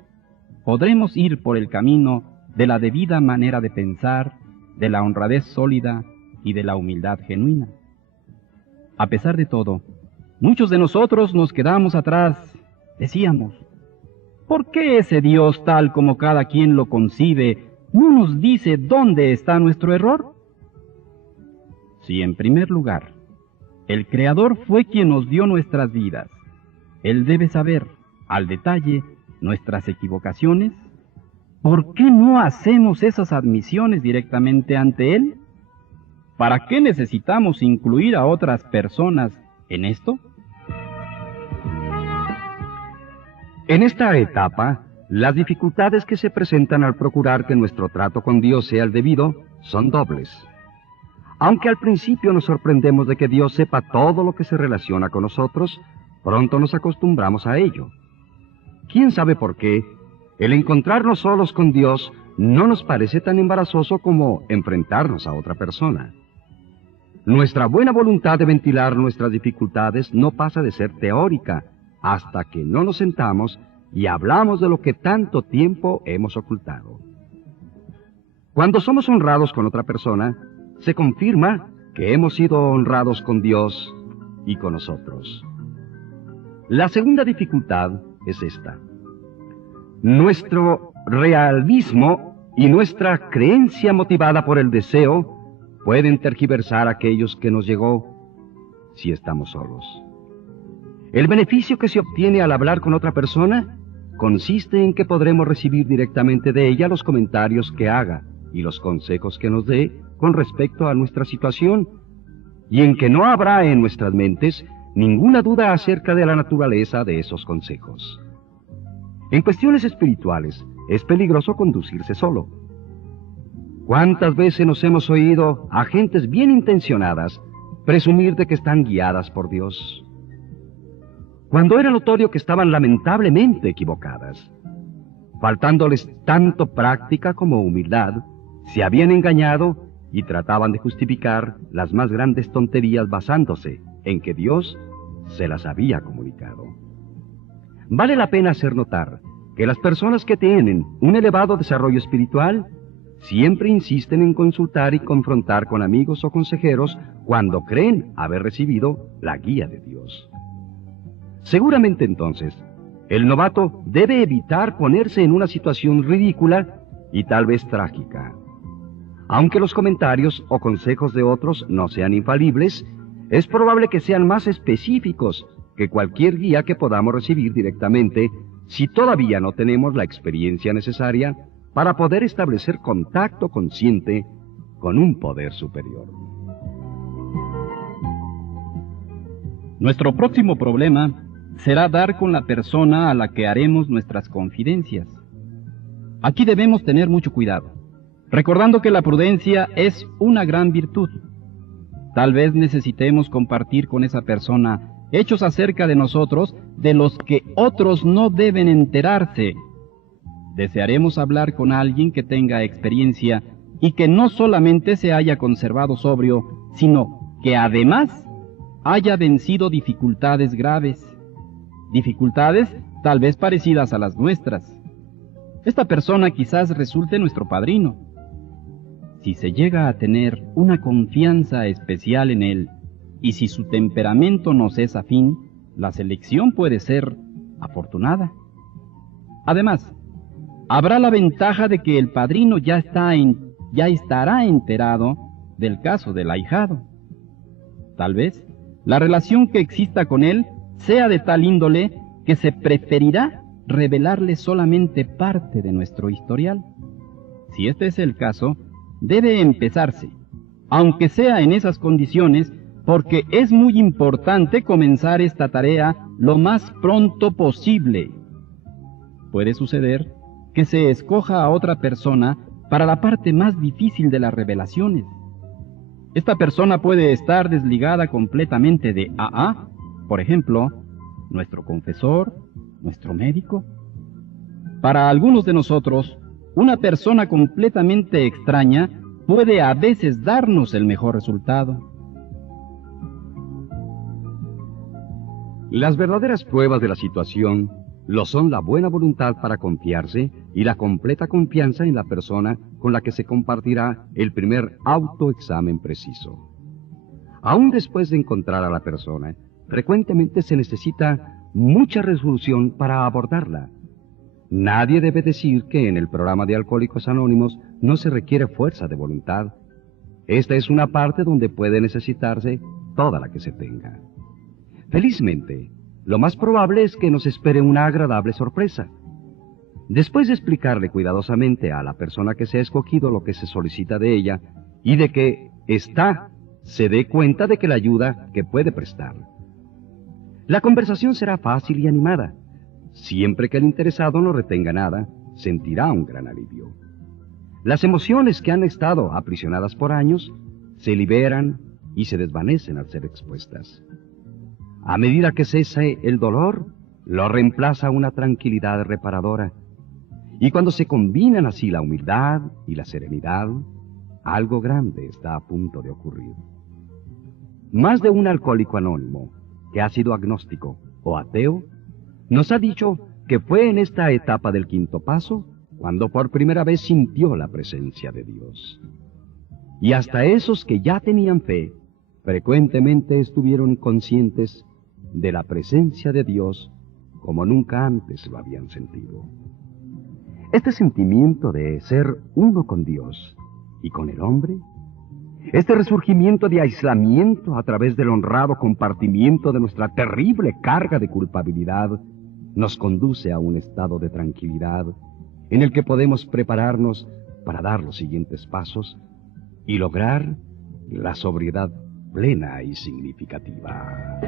podremos ir por el camino de la debida manera de pensar, de la honradez sólida y de la humildad genuina. A pesar de todo, muchos de nosotros nos quedamos atrás. Decíamos, ¿por qué ese Dios tal como cada quien lo concibe no nos dice dónde está nuestro error? Si en primer lugar, el Creador fue quien nos dio nuestras vidas, Él debe saber, al detalle, nuestras equivocaciones. ¿Por qué no hacemos esas admisiones directamente ante Él? ¿Para qué necesitamos incluir a otras personas en esto? En esta etapa, las dificultades que se presentan al procurar que nuestro trato con Dios sea el debido son dobles. Aunque al principio nos sorprendemos de que Dios sepa todo lo que se relaciona con nosotros, pronto nos acostumbramos a ello. ¿Quién sabe por qué? El encontrarnos solos con Dios no nos parece tan embarazoso como enfrentarnos a otra persona. Nuestra buena voluntad de ventilar nuestras dificultades no pasa de ser teórica hasta que no nos sentamos y hablamos de lo que tanto tiempo hemos ocultado. Cuando somos honrados con otra persona, se confirma que hemos sido honrados con Dios y con nosotros. La segunda dificultad es esta. Nuestro realismo y nuestra creencia motivada por el deseo pueden tergiversar aquellos que nos llegó si estamos solos. El beneficio que se obtiene al hablar con otra persona consiste en que podremos recibir directamente de ella los comentarios que haga y los consejos que nos dé con respecto a nuestra situación, y en que no habrá en nuestras mentes ninguna duda acerca de la naturaleza de esos consejos. En cuestiones espirituales es peligroso conducirse solo. ¿Cuántas veces nos hemos oído a gentes bien intencionadas presumir de que están guiadas por Dios, cuando era notorio que estaban lamentablemente equivocadas? Faltándoles tanto práctica como humildad, se habían engañado y trataban de justificar las más grandes tonterías basándose en que Dios se las había comunicado. Vale la pena hacer notar que las personas que tienen un elevado desarrollo espiritual siempre insisten en consultar y confrontar con amigos o consejeros cuando creen haber recibido la guía de Dios. Seguramente entonces, el novato debe evitar ponerse en una situación ridícula y tal vez trágica. Aunque los comentarios o consejos de otros no sean infalibles, es probable que sean más específicos que cualquier guía que podamos recibir directamente si todavía no tenemos la experiencia necesaria para poder establecer contacto consciente con un poder superior. Nuestro próximo problema será dar con la persona a la que haremos nuestras confidencias. Aquí debemos tener mucho cuidado, recordando que la prudencia es una gran virtud. Tal vez necesitemos compartir con esa persona hechos acerca de nosotros de los que otros no deben enterarse. Desearemos hablar con alguien que tenga experiencia y que no solamente se haya conservado sobrio, sino que además haya vencido dificultades graves, dificultades tal vez parecidas a las nuestras. Esta persona quizás resulte nuestro padrino. Si se llega a tener una confianza especial en él, y si su temperamento nos es afín, la selección puede ser afortunada. Además, habrá la ventaja de que el padrino ya estará enterado del caso del ahijado. Tal vez la relación que exista con él sea de tal índole que se preferirá revelarle solamente parte de nuestro historial. Si este es el caso, debe empezarse, aunque sea en esas condiciones, porque es muy importante comenzar esta tarea lo más pronto posible. Puede suceder que se escoja a otra persona para la parte más difícil de las revelaciones. Esta persona puede estar desligada completamente de AA, por ejemplo, nuestro confesor, nuestro médico. Para algunos de nosotros, una persona completamente extraña puede a veces darnos el mejor resultado. Las verdaderas pruebas de la situación lo son la buena voluntad para confiarse y la completa confianza en la persona con la que se compartirá el primer autoexamen preciso. Aún después de encontrar a la persona, frecuentemente se necesita mucha resolución para abordarla. Nadie debe decir que en el programa de Alcohólicos Anónimos no se requiere fuerza de voluntad. Esta es una parte donde puede necesitarse toda la que se tenga. Felizmente, lo más probable es que nos espere una agradable sorpresa. Después de explicarle cuidadosamente a la persona que se ha escogido lo que se solicita de ella y de que se dé cuenta de que la ayuda que puede prestar. La conversación será fácil y animada. Siempre que el interesado no retenga nada, sentirá un gran alivio. Las emociones que han estado aprisionadas por años se liberan y se desvanecen al ser expuestas. A medida que cese el dolor, lo reemplaza una tranquilidad reparadora. Y cuando se combinan así la humildad y la serenidad, algo grande está a punto de ocurrir. Más de un alcohólico anónimo que ha sido agnóstico o ateo nos ha dicho que fue en esta etapa del quinto paso cuando por primera vez sintió la presencia de Dios. Y hasta esos que ya tenían fe, frecuentemente estuvieron conscientes de la presencia de Dios como nunca antes lo habían sentido. Este sentimiento de ser uno con Dios y con el hombre, este resurgimiento de aislamiento a través del honrado compartimiento de nuestra terrible carga de culpabilidad, nos conduce a un estado de tranquilidad en el que podemos prepararnos para dar los siguientes pasos y lograr la sobriedad plena y significativa.